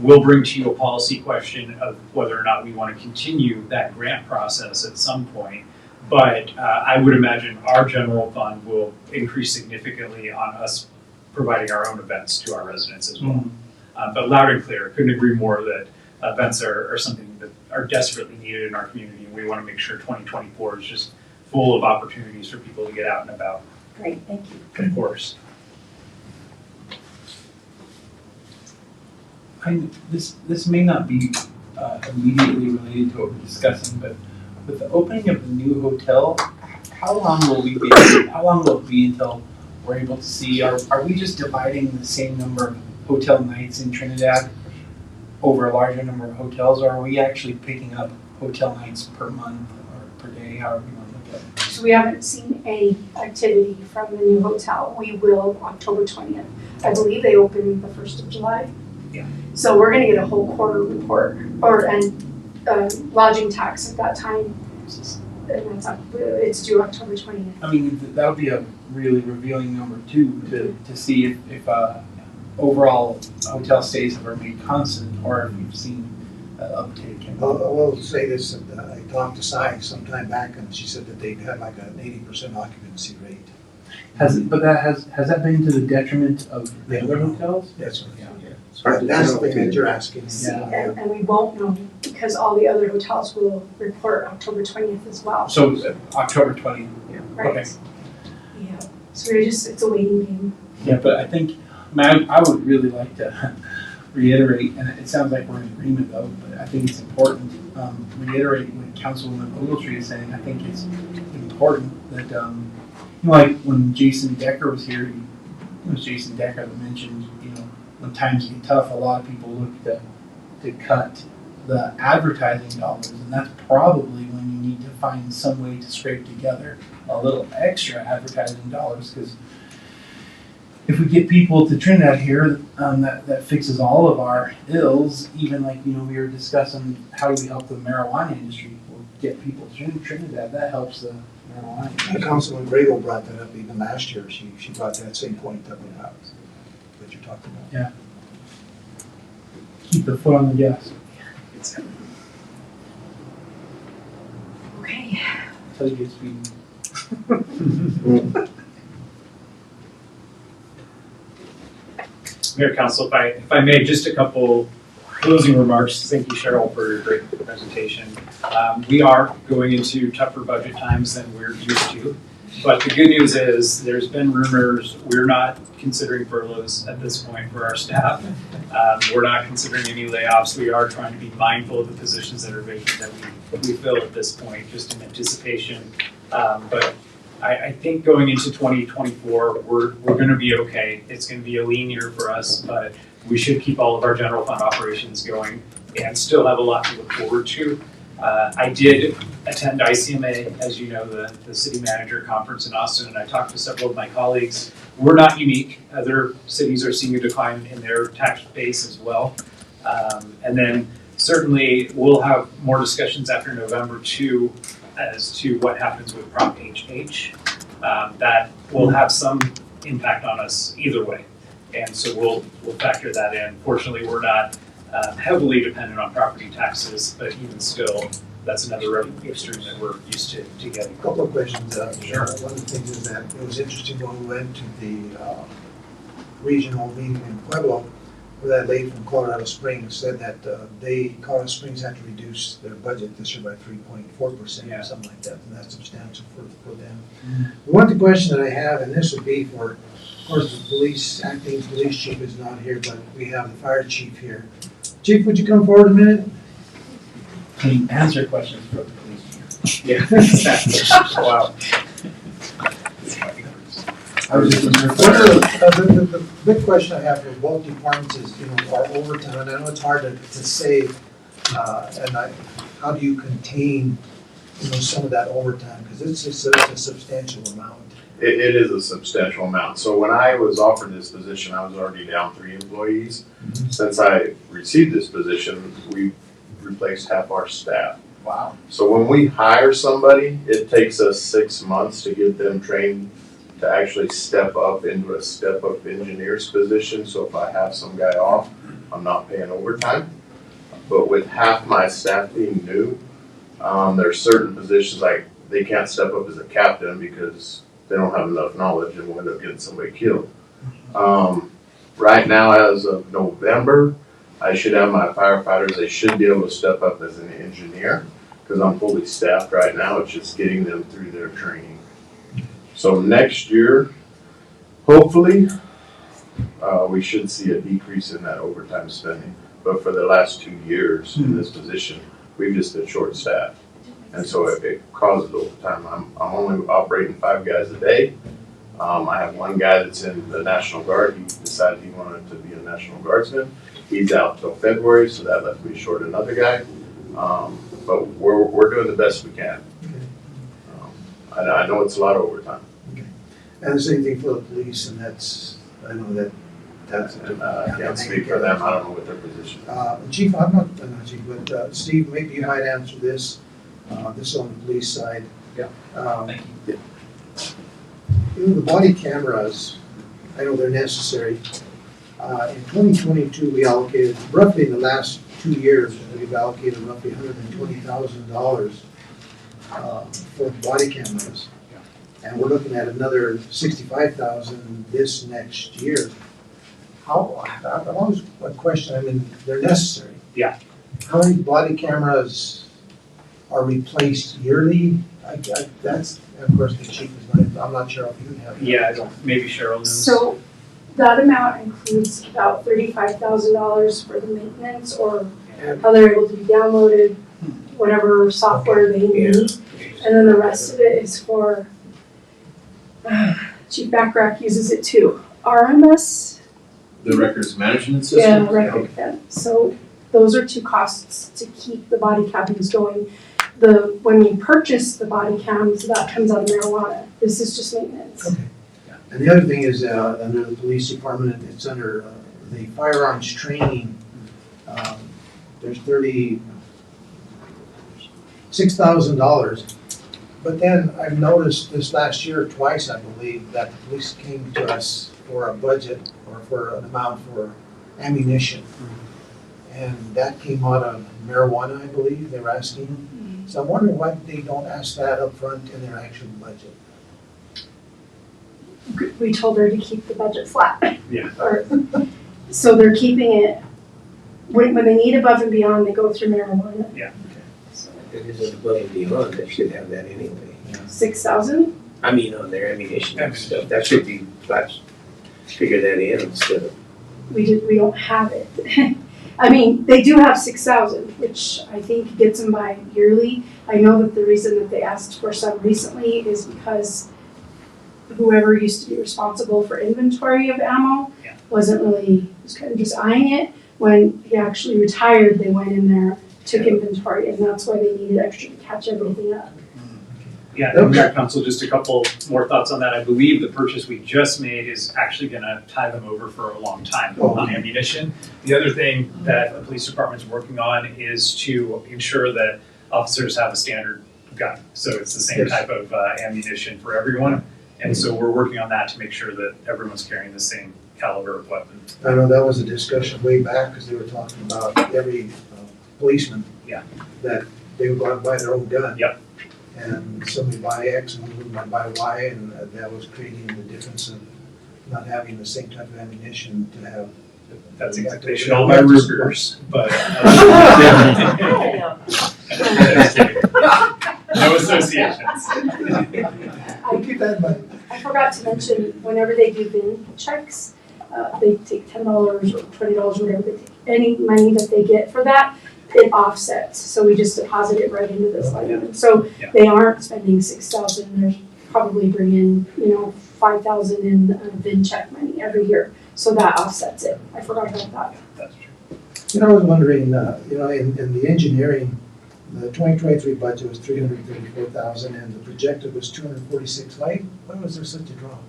We'll bring to you a policy question of whether or not we want to continue that grant process at some point, but I would imagine our general fund will increase significantly on us providing our own events to our residents as well. But loud and clear, couldn't agree more that events are something that are desperately needed in our community, and we want to make sure 2024 is just full of opportunities for people to get out and about. Great, thank you. Of course. This may not be immediately related to what we're discussing, but with the opening of the new hotel, how long will it be until we're able to see? Are we just dividing the same number of hotel nights in Trinidad over a larger number of hotels, or are we actually picking up hotel nights per month or per day, however you want to look at it? So we haven't seen any activity from the new hotel. We will October 20th. I believe they open the 1st of July. Yeah. So we're gonna get a whole quarter report and lodging tax at that time. And that's it's due October 20th. I mean, that'll be a really revealing number too, to see if overall hotel stays have remained constant or if we've seen an uptake. I will say this, I talked to Cy some time back and she said that they had like an 80% occupancy rate. Has that been to the detriment of the other hotels? That's what, Yeah. that's the thing that you're asking. Yeah. And we won't know because all the other hotels will report October 20th as well. So October 20th. Right. Okay. Yeah. So it's a waiting game. Yeah, but I think, I would really like to reiterate, and it sounds like we're in agreement though, but I think it's important, reiterate what Councilwoman Ogletree is saying. I think it's important that, like when Jason Decker was here, it was Jason Decker that mentioned, when times get tough, a lot of people look to cut the advertising dollars, and that's probably when you need to find some way to scrape together a little extra advertising dollars, because if we get people to Trinidad here, that fixes all of our ills. Even like, we were discussing how do we help the marijuana industry. We'll get people to Trinidad, that helps the marijuana industry. Councilman Grego brought that up even last year. She brought that same point up in house that you're talking about. Yeah. Keep the foot on the gas. Okay. Until you get speeding. Mayor, Council, if I may, just a couple closing remarks. Thank you, Cheryl, for your great presentation. We are going into tougher budget times than we're used to, but the good news is there's been rumors. We're not considering furloughs at this point for our staff. We're not considering any layoffs. We are trying to be mindful of the positions that are vacant that we fill at this point, just in anticipation. But I think going into 2024, we're going to be okay. It's going to be a lean year for us, but we should keep all of our general fund operations going and still have a lot to look forward to. I did attend ICMA, as you know, the city manager conference in Austin, and I talked to several of my colleagues. We're not unique. Other cities are seeing a decline in their tax base as well. And then certainly we'll have more discussions after November too, as to what happens with Prop HH. That will have some impact on us either way. And so we'll factor that in. Fortunately, we're not heavily dependent on property taxes, but even still, that's another revenue stream that we're used to getting. A couple of questions. Sure. One of the things is that it was interesting when we went to the regional meeting in Pueblo, where that lady from Colorado Springs said that Colorado Springs had to reduce their budget this year by 3.4% Yeah. or something like that, and that's substantial for them. One question that I have, and this would be for, of course, the acting police chief is not here, but we have the fire chief here. Chief, would you come forward a minute? Can you answer questions for the police? Yeah. Wow. I was just The big question I have for both departments is, our overtime, and I know it's hard to say, how do you contain, some of that overtime, because it's a substantial amount. It is a substantial amount. So when I was offered this position, I was already down 3 employees. Mm-hmm. Since I received this position, we replaced half our staff. Wow. So when we hire somebody, it takes us 6 months to get them trained to actually step up into a step-up engineer's position. So if I have some guy off, I'm not paying overtime. But with half my staff being new, there's certain positions like they can't step up as a captain because they don't have enough knowledge and we'll end up getting somebody killed. Right now, as of November, I should have my firefighters, they should be able to step up as an engineer because I'm fully staffed right now. It's just getting them through their training. So next year, hopefully, we should see a decrease in that overtime spending. But for the last 2 years in this position, we've just been short staffed. And so it causes overtime. I'm only operating 5 guys a day. I have one guy that's in the National Guard. He decided he wanted to be a National Guardsman. He's out till February, so that left me short another guy. But we're doing the best we can. I know it's a lot of overtime. Okay. And the same thing for the police, and I know that's. I can't speak for them. I don't know what their position is. Chief, I'm not Chief, but Steve, maybe you might answer this. This is on the police side. Yeah. Thank you. The body cameras, I know they're necessary. In 2022, we allocated, roughly in the last 2 years, we've allocated roughly $120,000 for body cameras. And we're looking at another $65,000 this next year. I've always a question, they're necessary. Yeah. How many body cameras are replaced yearly? That's, of course, the chief is not, I'm not sure if you have. Yeah, maybe Cheryl knows. So that amount includes about $35,000 for the maintenance or how they're able to be downloaded, whatever software they need. And then the rest of it is for, Chief Backrack uses it too. RMS? The records management Yeah, system? record, yeah. So Those are two costs to keep the body cams going. When we purchase the body cams, that comes out of marijuana. This is just maintenance. Okay. And the other thing is, under the police department, it's under the firearms training. There's $36,000. But then I've noticed this last year twice, I believe, that the police came to us for a budget or for an amount for ammunition. And that came out of marijuana, I believe, they were asking. So I'm wondering why they don't ask that up front in their actual budget. We told her to keep the budget flat. Yeah. So they're keeping it, when they need above and beyond, they go through marijuana. Yeah. It isn't above and beyond, they should have that anyway. 6,000? I mean, on their ammunition and stuff, that should be, let's figure that in instead of. We don't have it. I mean, they do have 6,000, which I think gets them by yearly. I know that the reason that they asked for some recently is because whoever used to be responsible for inventory of ammo was kind of just eyeing it. When he actually retired, they went in there, took inventory, and that's why they needed extra to catch everything up. Yeah, and Mayor Council, just a couple more thoughts on that. I believe the purchase we just made is actually gonna tie them over for a long time on ammunition. The other thing that the police department's working on is to ensure that officers have a standard gun. So it's the same type of ammunition for everyone. And so we're working on that to make sure that everyone's carrying the same caliber of weapon. I know that was a discussion way back, because they were talking about every policeman. Yeah. That they would go out and buy their own gun. Yep. And somebody buy X and one would buy Y, and that was creating the difference of not having the same type of ammunition to have. That's exactly, they should all buy Rugers, but. No associations. We'll keep that in mind. I forgot to mention, whenever they do bin checks, they take $10 or $20, whatever they take. Any money that they get for that, it offsets. So we just deposit it right into this line item. So they aren't spending 6,000. They're probably bringing, 5,000 in bin check money every year. So that offsets it. I forgot about that. That's true. I was wondering, in the engineering, the 2023 budget was 334,000, and the projected was 246. Why was there such a drop?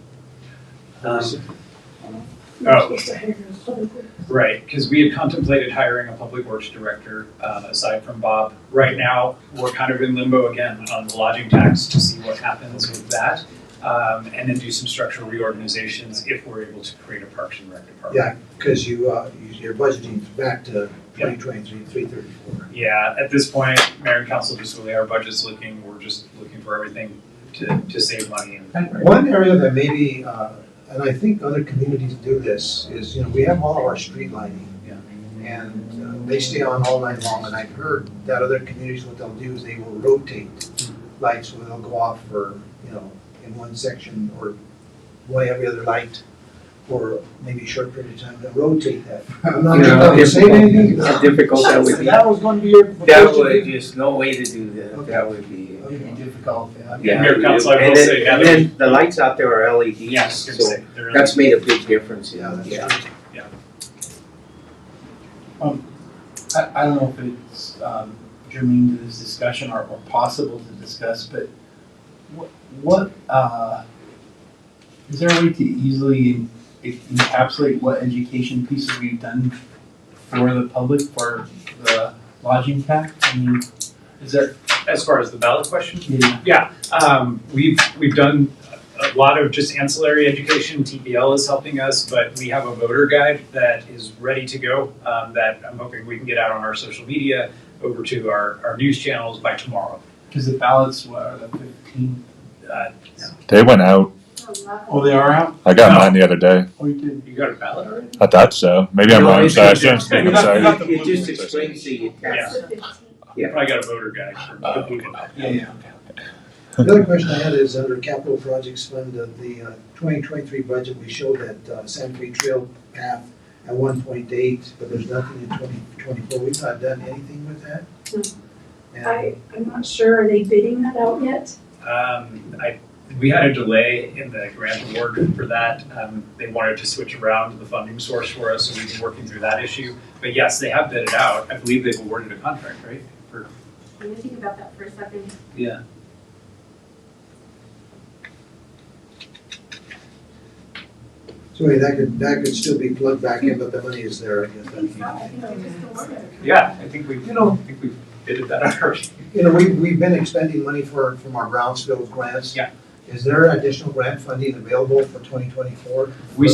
Right, because we had contemplated hiring a public works director aside from Bob. Right now, we're kind of in limbo again on the lodging tax to see what happens with that. And then do some structural reorganizations if we're able to create a Parks and Rec department. Yeah, because you're budgeting back to 2023, 334. Yeah, at this point, Mayor and Council, just the way our budget's looking, we're just looking for everything to save money. One area that maybe, and I think other communities do this, is, we have all of our street lighting. Yeah. And they stay on all night long, and I've heard that other communities, what they'll do is they will rotate lights, so they'll go off for, in one section, or one every other light, for maybe a short period of time, they'll rotate that. I'm not going to say anything. How difficult that would be. That was going to be your. That would, just no way to do that. Okay. That would be. Difficult, Yeah, Mayor Council, I will say, and then the lights out there are LEDs, yes, so that's made a big difference. Yeah, that's true. I don't know if it's germane to this discussion or possible to discuss, but what is there a way to easily encapsulate what education pieces we've done for the public for the lodging tax? I mean, is there? As far as the ballot question? Yeah. We've done a lot of just ancillary education. TPL is helping us, but we have a voter guide that is ready to go that I'm hoping we can get out on our social media, over to our news channels by tomorrow. Because the ballots, what are the 15? They went out. Oh, they are out? I got mine the other day. Oh, you did? You got a ballot already? I thought so. Maybe I'm No, wrong, it's so I just- shouldn't speak inside. It just explains the tax. Yeah. Probably got a voter guide for people. Yeah. The other question I had is under capital projects fund, the 2023 budget, we showed that Sand Creek Trail path at 1.8, but there's nothing in 2024. We've not done anything with that? No. And I'm not sure, are they bidding that out yet? We had a delay in the grant award for that. They wanted to switch around the funding source for us, so we've been working through that issue. But yes, they have bid it out. I believe they've awarded a contract, right? For, Let me think about that for a second. yeah. So that could still be plugged back in, but the money is there, I guess. I think they just awarded it. Yeah, I think we bidded that out already. You know, we've been expending money from our Brownsville grants. Yeah. Is there additional grant funding available for 2024? We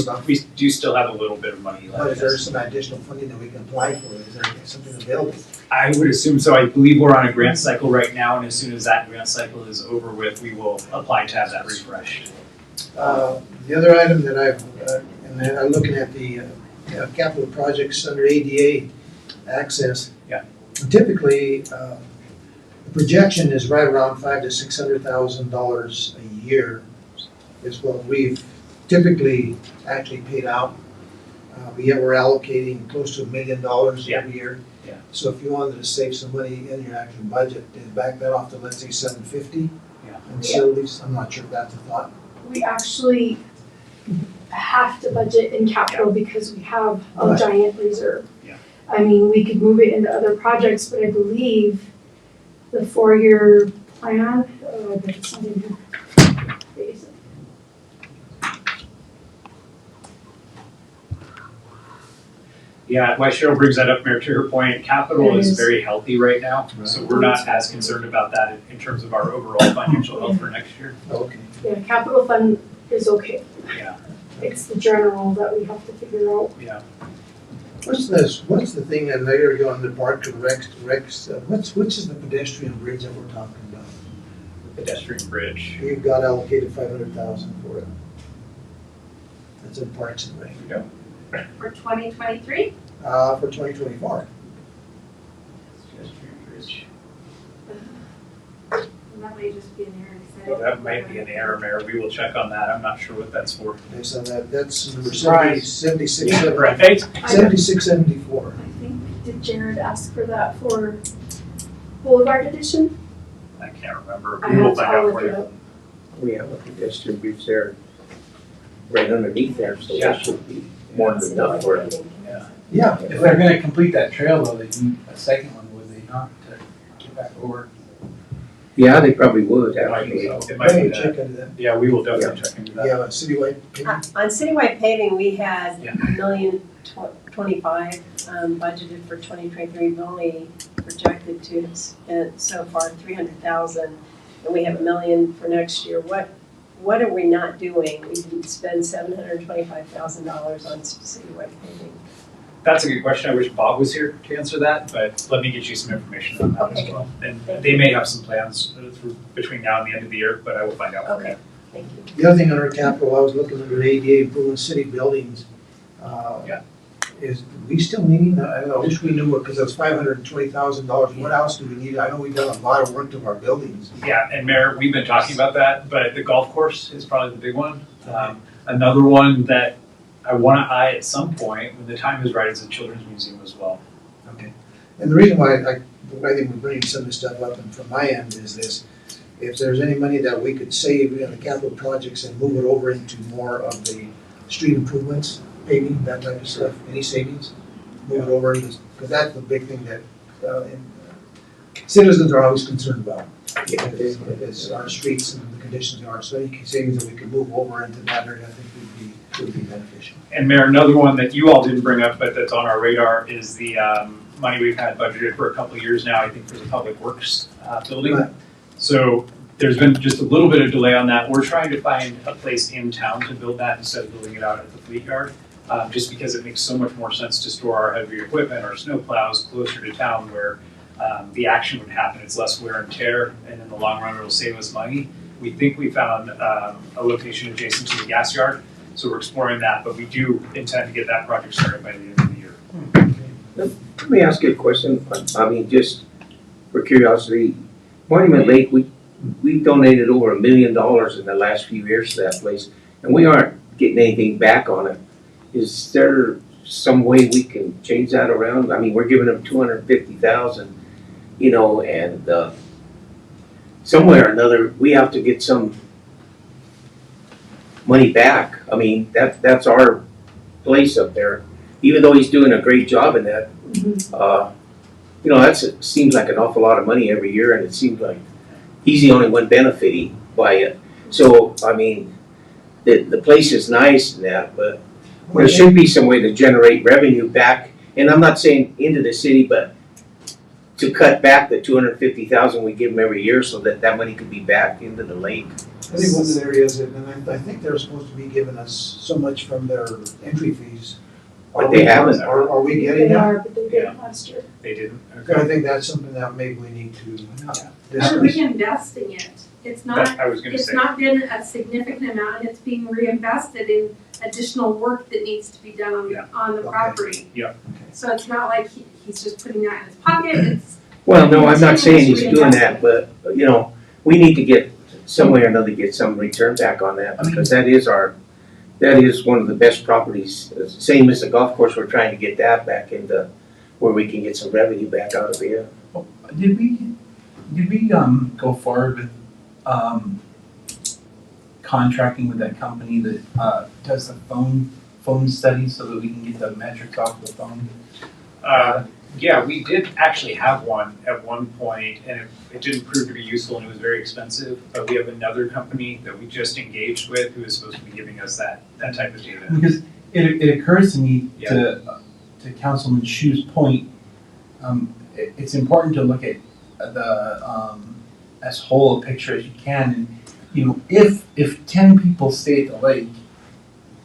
do still have a little bit of money But left. is there some additional funding that we can apply for? Is there something available? I would assume so. I believe we're on a grant cycle right now, and as soon as that grant cycle is over with, we will apply to have that refreshed. The other item that and then I'm looking at the capital projects under ADA access. Yeah. Typically, the projection is right around $500,000 to $600,000 a year is what we've typically actually paid out. But yet we're allocating close to $1 million every year. Yeah. So if you wanted to save some money in your actual budget, and back that off to, let's say, $750. Yeah. And so at least, I'm not sure if that's a thought. We actually have to budget in capital because we have a Right. giant reserve. Yeah. I mean, we could move it into other projects, but I believe the 4-year plan, there's something here. Basic. Yeah, why Cheryl brings that up, Mayor, to her point, capital It is is. very healthy right now, so we're not as concerned about that in terms of our overall financial health for next year. Okay. Yeah, capital fund is okay. Yeah, It's the general that we have to figure out. yeah. What's the thing that later you on the park and Rex, which is the pedestrian bridge that we're talking about? Pedestrian bridge. You've got allocated 500,000 for it. That's in Parks and Rec. For 2023? For 2024. Pedestrian bridge. That may just be an error. Well, that might be an error, Mayor. We will check on that. I'm not sure what that's for. Okay, so that's number Right. 7674. Right. 7674. I think, did Jared ask for that for Boulevard Edition? I can't remember. I We will have to find out look for it you. up. We have a pedestrian bridge there, right underneath there, so Yeah. that should be more than enough for it. Yeah. Yeah. If they're gonna complete that trail though, they need a second one, would they not, to get back over? Yeah, they probably would, It might be actually. so. It might be Hey, that. check into that. Yeah, we will definitely check into You that. have a citywide payment? On citywide paving, we had Yeah. $1,025,000 budgeted for 2023. We've only projected to have spent so far 300,000, and we have $1 million for next year. What are we not doing? We didn't spend $725,000 on citywide paving. That's a good question. I wish Bob was here to answer that, but let me get you some information on that as Okay. well. And they may have some plans between now and the end of the year, but I will find out for Okay, you. thank you. The other thing under capital, I was looking under ADA, improving city buildings. Yeah. Is we still needing, I wish we knew it, because it's $520,000. What else do we need? I know we've done a lot of work to our buildings. Yeah, and Mayor, we've been talking about that, but the golf course is probably the big one. Another one that I want to eye at some point, when the time is right, is the Children's Museum as well. Okay. And the reason why I think we're bringing some of this stuff up, and from my end, is this: if there's any money that we could save in the capital projects and move it over into more of the street improvements, paving, that type of stuff, any savings, move it over, because that's the big thing that citizens are always concerned about. Is our streets and the conditions they are. So any savings that we could move over into that area, I think would be beneficial. And Mayor, another one that you all didn't bring up, but that's on our radar, is the money we've had budgeted for a couple of years now, I think, for the Public Works building. Right. So there's been just a little bit of delay on that. We're trying to find a place in town to build that instead of building it out at the fleet yard, just because it makes so much more sense to store our heavy equipment, our snow plows, closer to town where the action would happen. It's less wear and tear, and in the long run, it'll save us money. We think we found a location adjacent to the gas yard, so we're exploring that, but we do intend to get that project started by the end of the year. Let me ask you a question, I mean, just for curiosity. Monument Lake, we donated over $1 million in the last few years to that place, and we aren't getting anything back on it. Is there some way we can change that around? I mean, we're giving them $250,000, and somewhere or another, we have to get some money back. I mean, that's our place up there. even though he's doing a great job in that, you know, seems like an awful lot of money every year, and it seems like he's the only one benefiting by it. So, I mean, the place is nice and that, but there should be some way to generate revenue back, and I'm not saying into the city, but to cut back the $250,000 we give them every year so that that money could be back into the lake. I think one of the areas, and I think they're supposed to be giving us so much from their entry fees. But they haven't. Are we getting They that? are, but they did last year. They didn't? I think that's something that maybe we need to discuss. We're reinvesting it. It's not, I was gonna it's say. not been a significant amount, and it's being reinvested in additional work that needs to be done on the Okay. property. Yeah. So it's not like he's just putting that in his pocket, it's. Well, no, I'm not saying he's doing that, but, you know, we need to get, some way or another, get some return back on that, because that is one of the best properties. Same as the golf course, we're trying to get that back into where we can get some revenue back out of it. Did we go forward with contracting with that company that does the phone studies so that we can get the metrics off the phone? Yeah, we did actually have one at one point, and it didn't prove to be useful, and it was very expensive. But we have another company that we just engaged with who is supposed to be giving us that type of data. Because it occurs to me to Councilman Shu's point, it's important to look at the as whole a picture as you can. And you know, if 10 people stay at the lake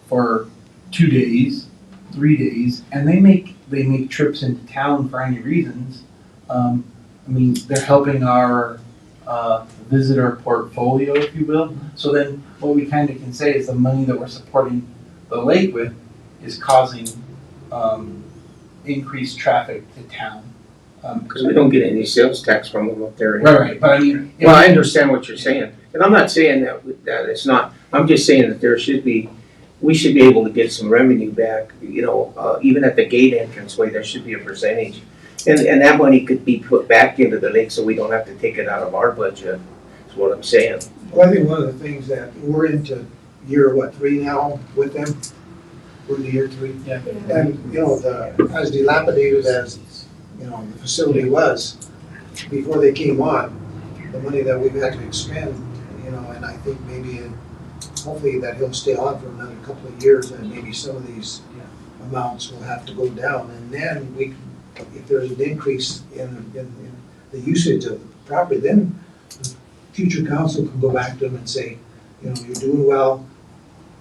for 2 days, 3 days, and they make trips into town for any reasons, I mean, they're helping our visitor portfolio, if you will. So then what we kind of can say is the money that we're supporting the lake with is causing increased traffic to town. Because we don't get any sales tax from them up there. Right, but I mean. Well, I understand what you're saying, and I'm not saying that it's not, I'm just saying that we should be able to get some revenue back, you know, even at the gate entranceway, there should be a percentage. And that money could be put back into the lake so we don't have to take it out of our budget, is what I'm saying. Well, I think one of the things that we're into year, 3 now with them? We're into year 3. Yeah. And, you know, as dilapidated as, you know, the facility was, before they came on, the money that we've had to expend, you know, and I think hopefully that he'll stay on for another couple of years, and maybe some of these amounts will have to go down. And then if there's an increase in the usage of the property, then the future council can go back to them and say, you know, you're doing well,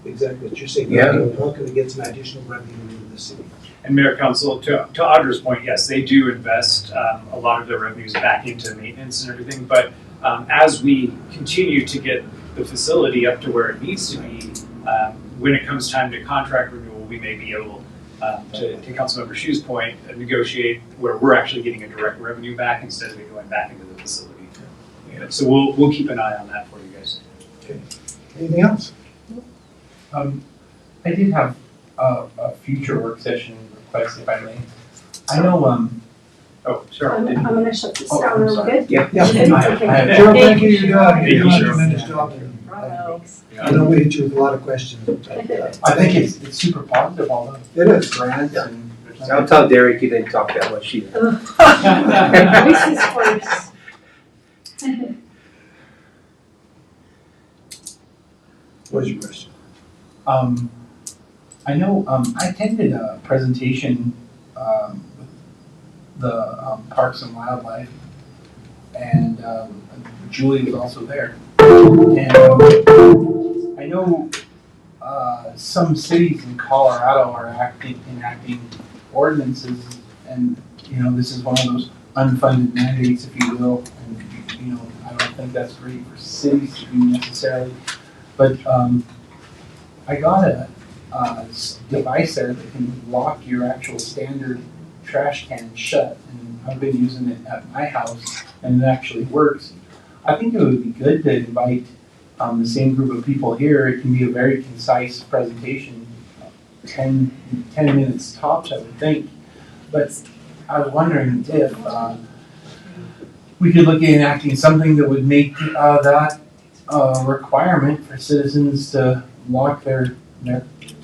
exactly what you're saying. Yeah. How can we get some additional revenue into the city? And Mayor Council, to Audra's point, yes, they do invest a lot of their revenues back into maintenance and everything. But as we continue to get the facility up to where it needs to be, when it comes time to contract renewal, we may be able to Councilmember Shu's point, negotiate where we're actually getting a direct revenue back instead of it going back into the facility. Yeah, so we'll keep an eye on that for you guys. Okay. Anything else? I did have a future work session request, if I may. I know, Oh, sure. I'm gonna shut this Oh, down, I'm are we sorry. good? Yeah. Yeah. Okay. Cheryl, thank you, you're Thank you, doing a Cheryl. tremendous job. I know we hit you with a lot of questions. I think it's super positive, all the It is. grants and. I'll tell Derek you didn't talk that much either. Voices first. What's your question? I know, I attended a presentation, with the, Parks and Wildlife, and, Julie was also there. And, I know, some cities in Colorado are enacting ordinances, and, you know, this is one of those unfunded mandates, if you will, and, you know, I don't think that's great for cities to do necessarily, but, I got a device there that can lock your actual standard trash can shut, and I've been using it at my house, and it actually works. I think it would be good to invite the same group of people here. It can be a very concise presentation, 10 minutes tops, I would think. But I was wondering if we could look at enacting something that would make that requirement for citizens to lock their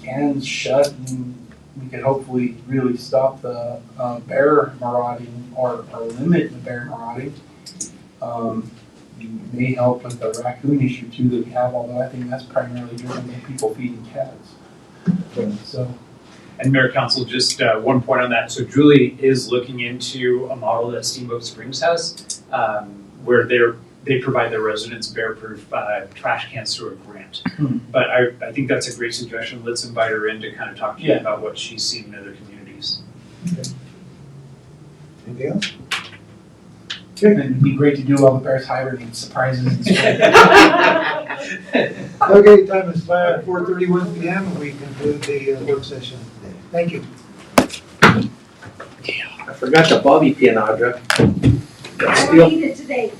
cans shut and we could hopefully really stop the bear marauding or limit the bear marauding. May help with the raccoon issue too that we have, although I think that's primarily driven by people feeding cats. So, And Mayor Council, just one point on that. So Julie is looking into a model that Steamboat Springs has, where they provide their residents bear-proof trash cans through a grant. But I think that's a great suggestion. Let's invite her in to kind of talk to you about what she's seen in other communities. Anything else? and it'd be great to do all the bears hibernate surprises and stuff. Okay, time is 4:31 p.m. and we conclude the work session. Thank you. I forgot the bobby pin, Audra. I don't need it today.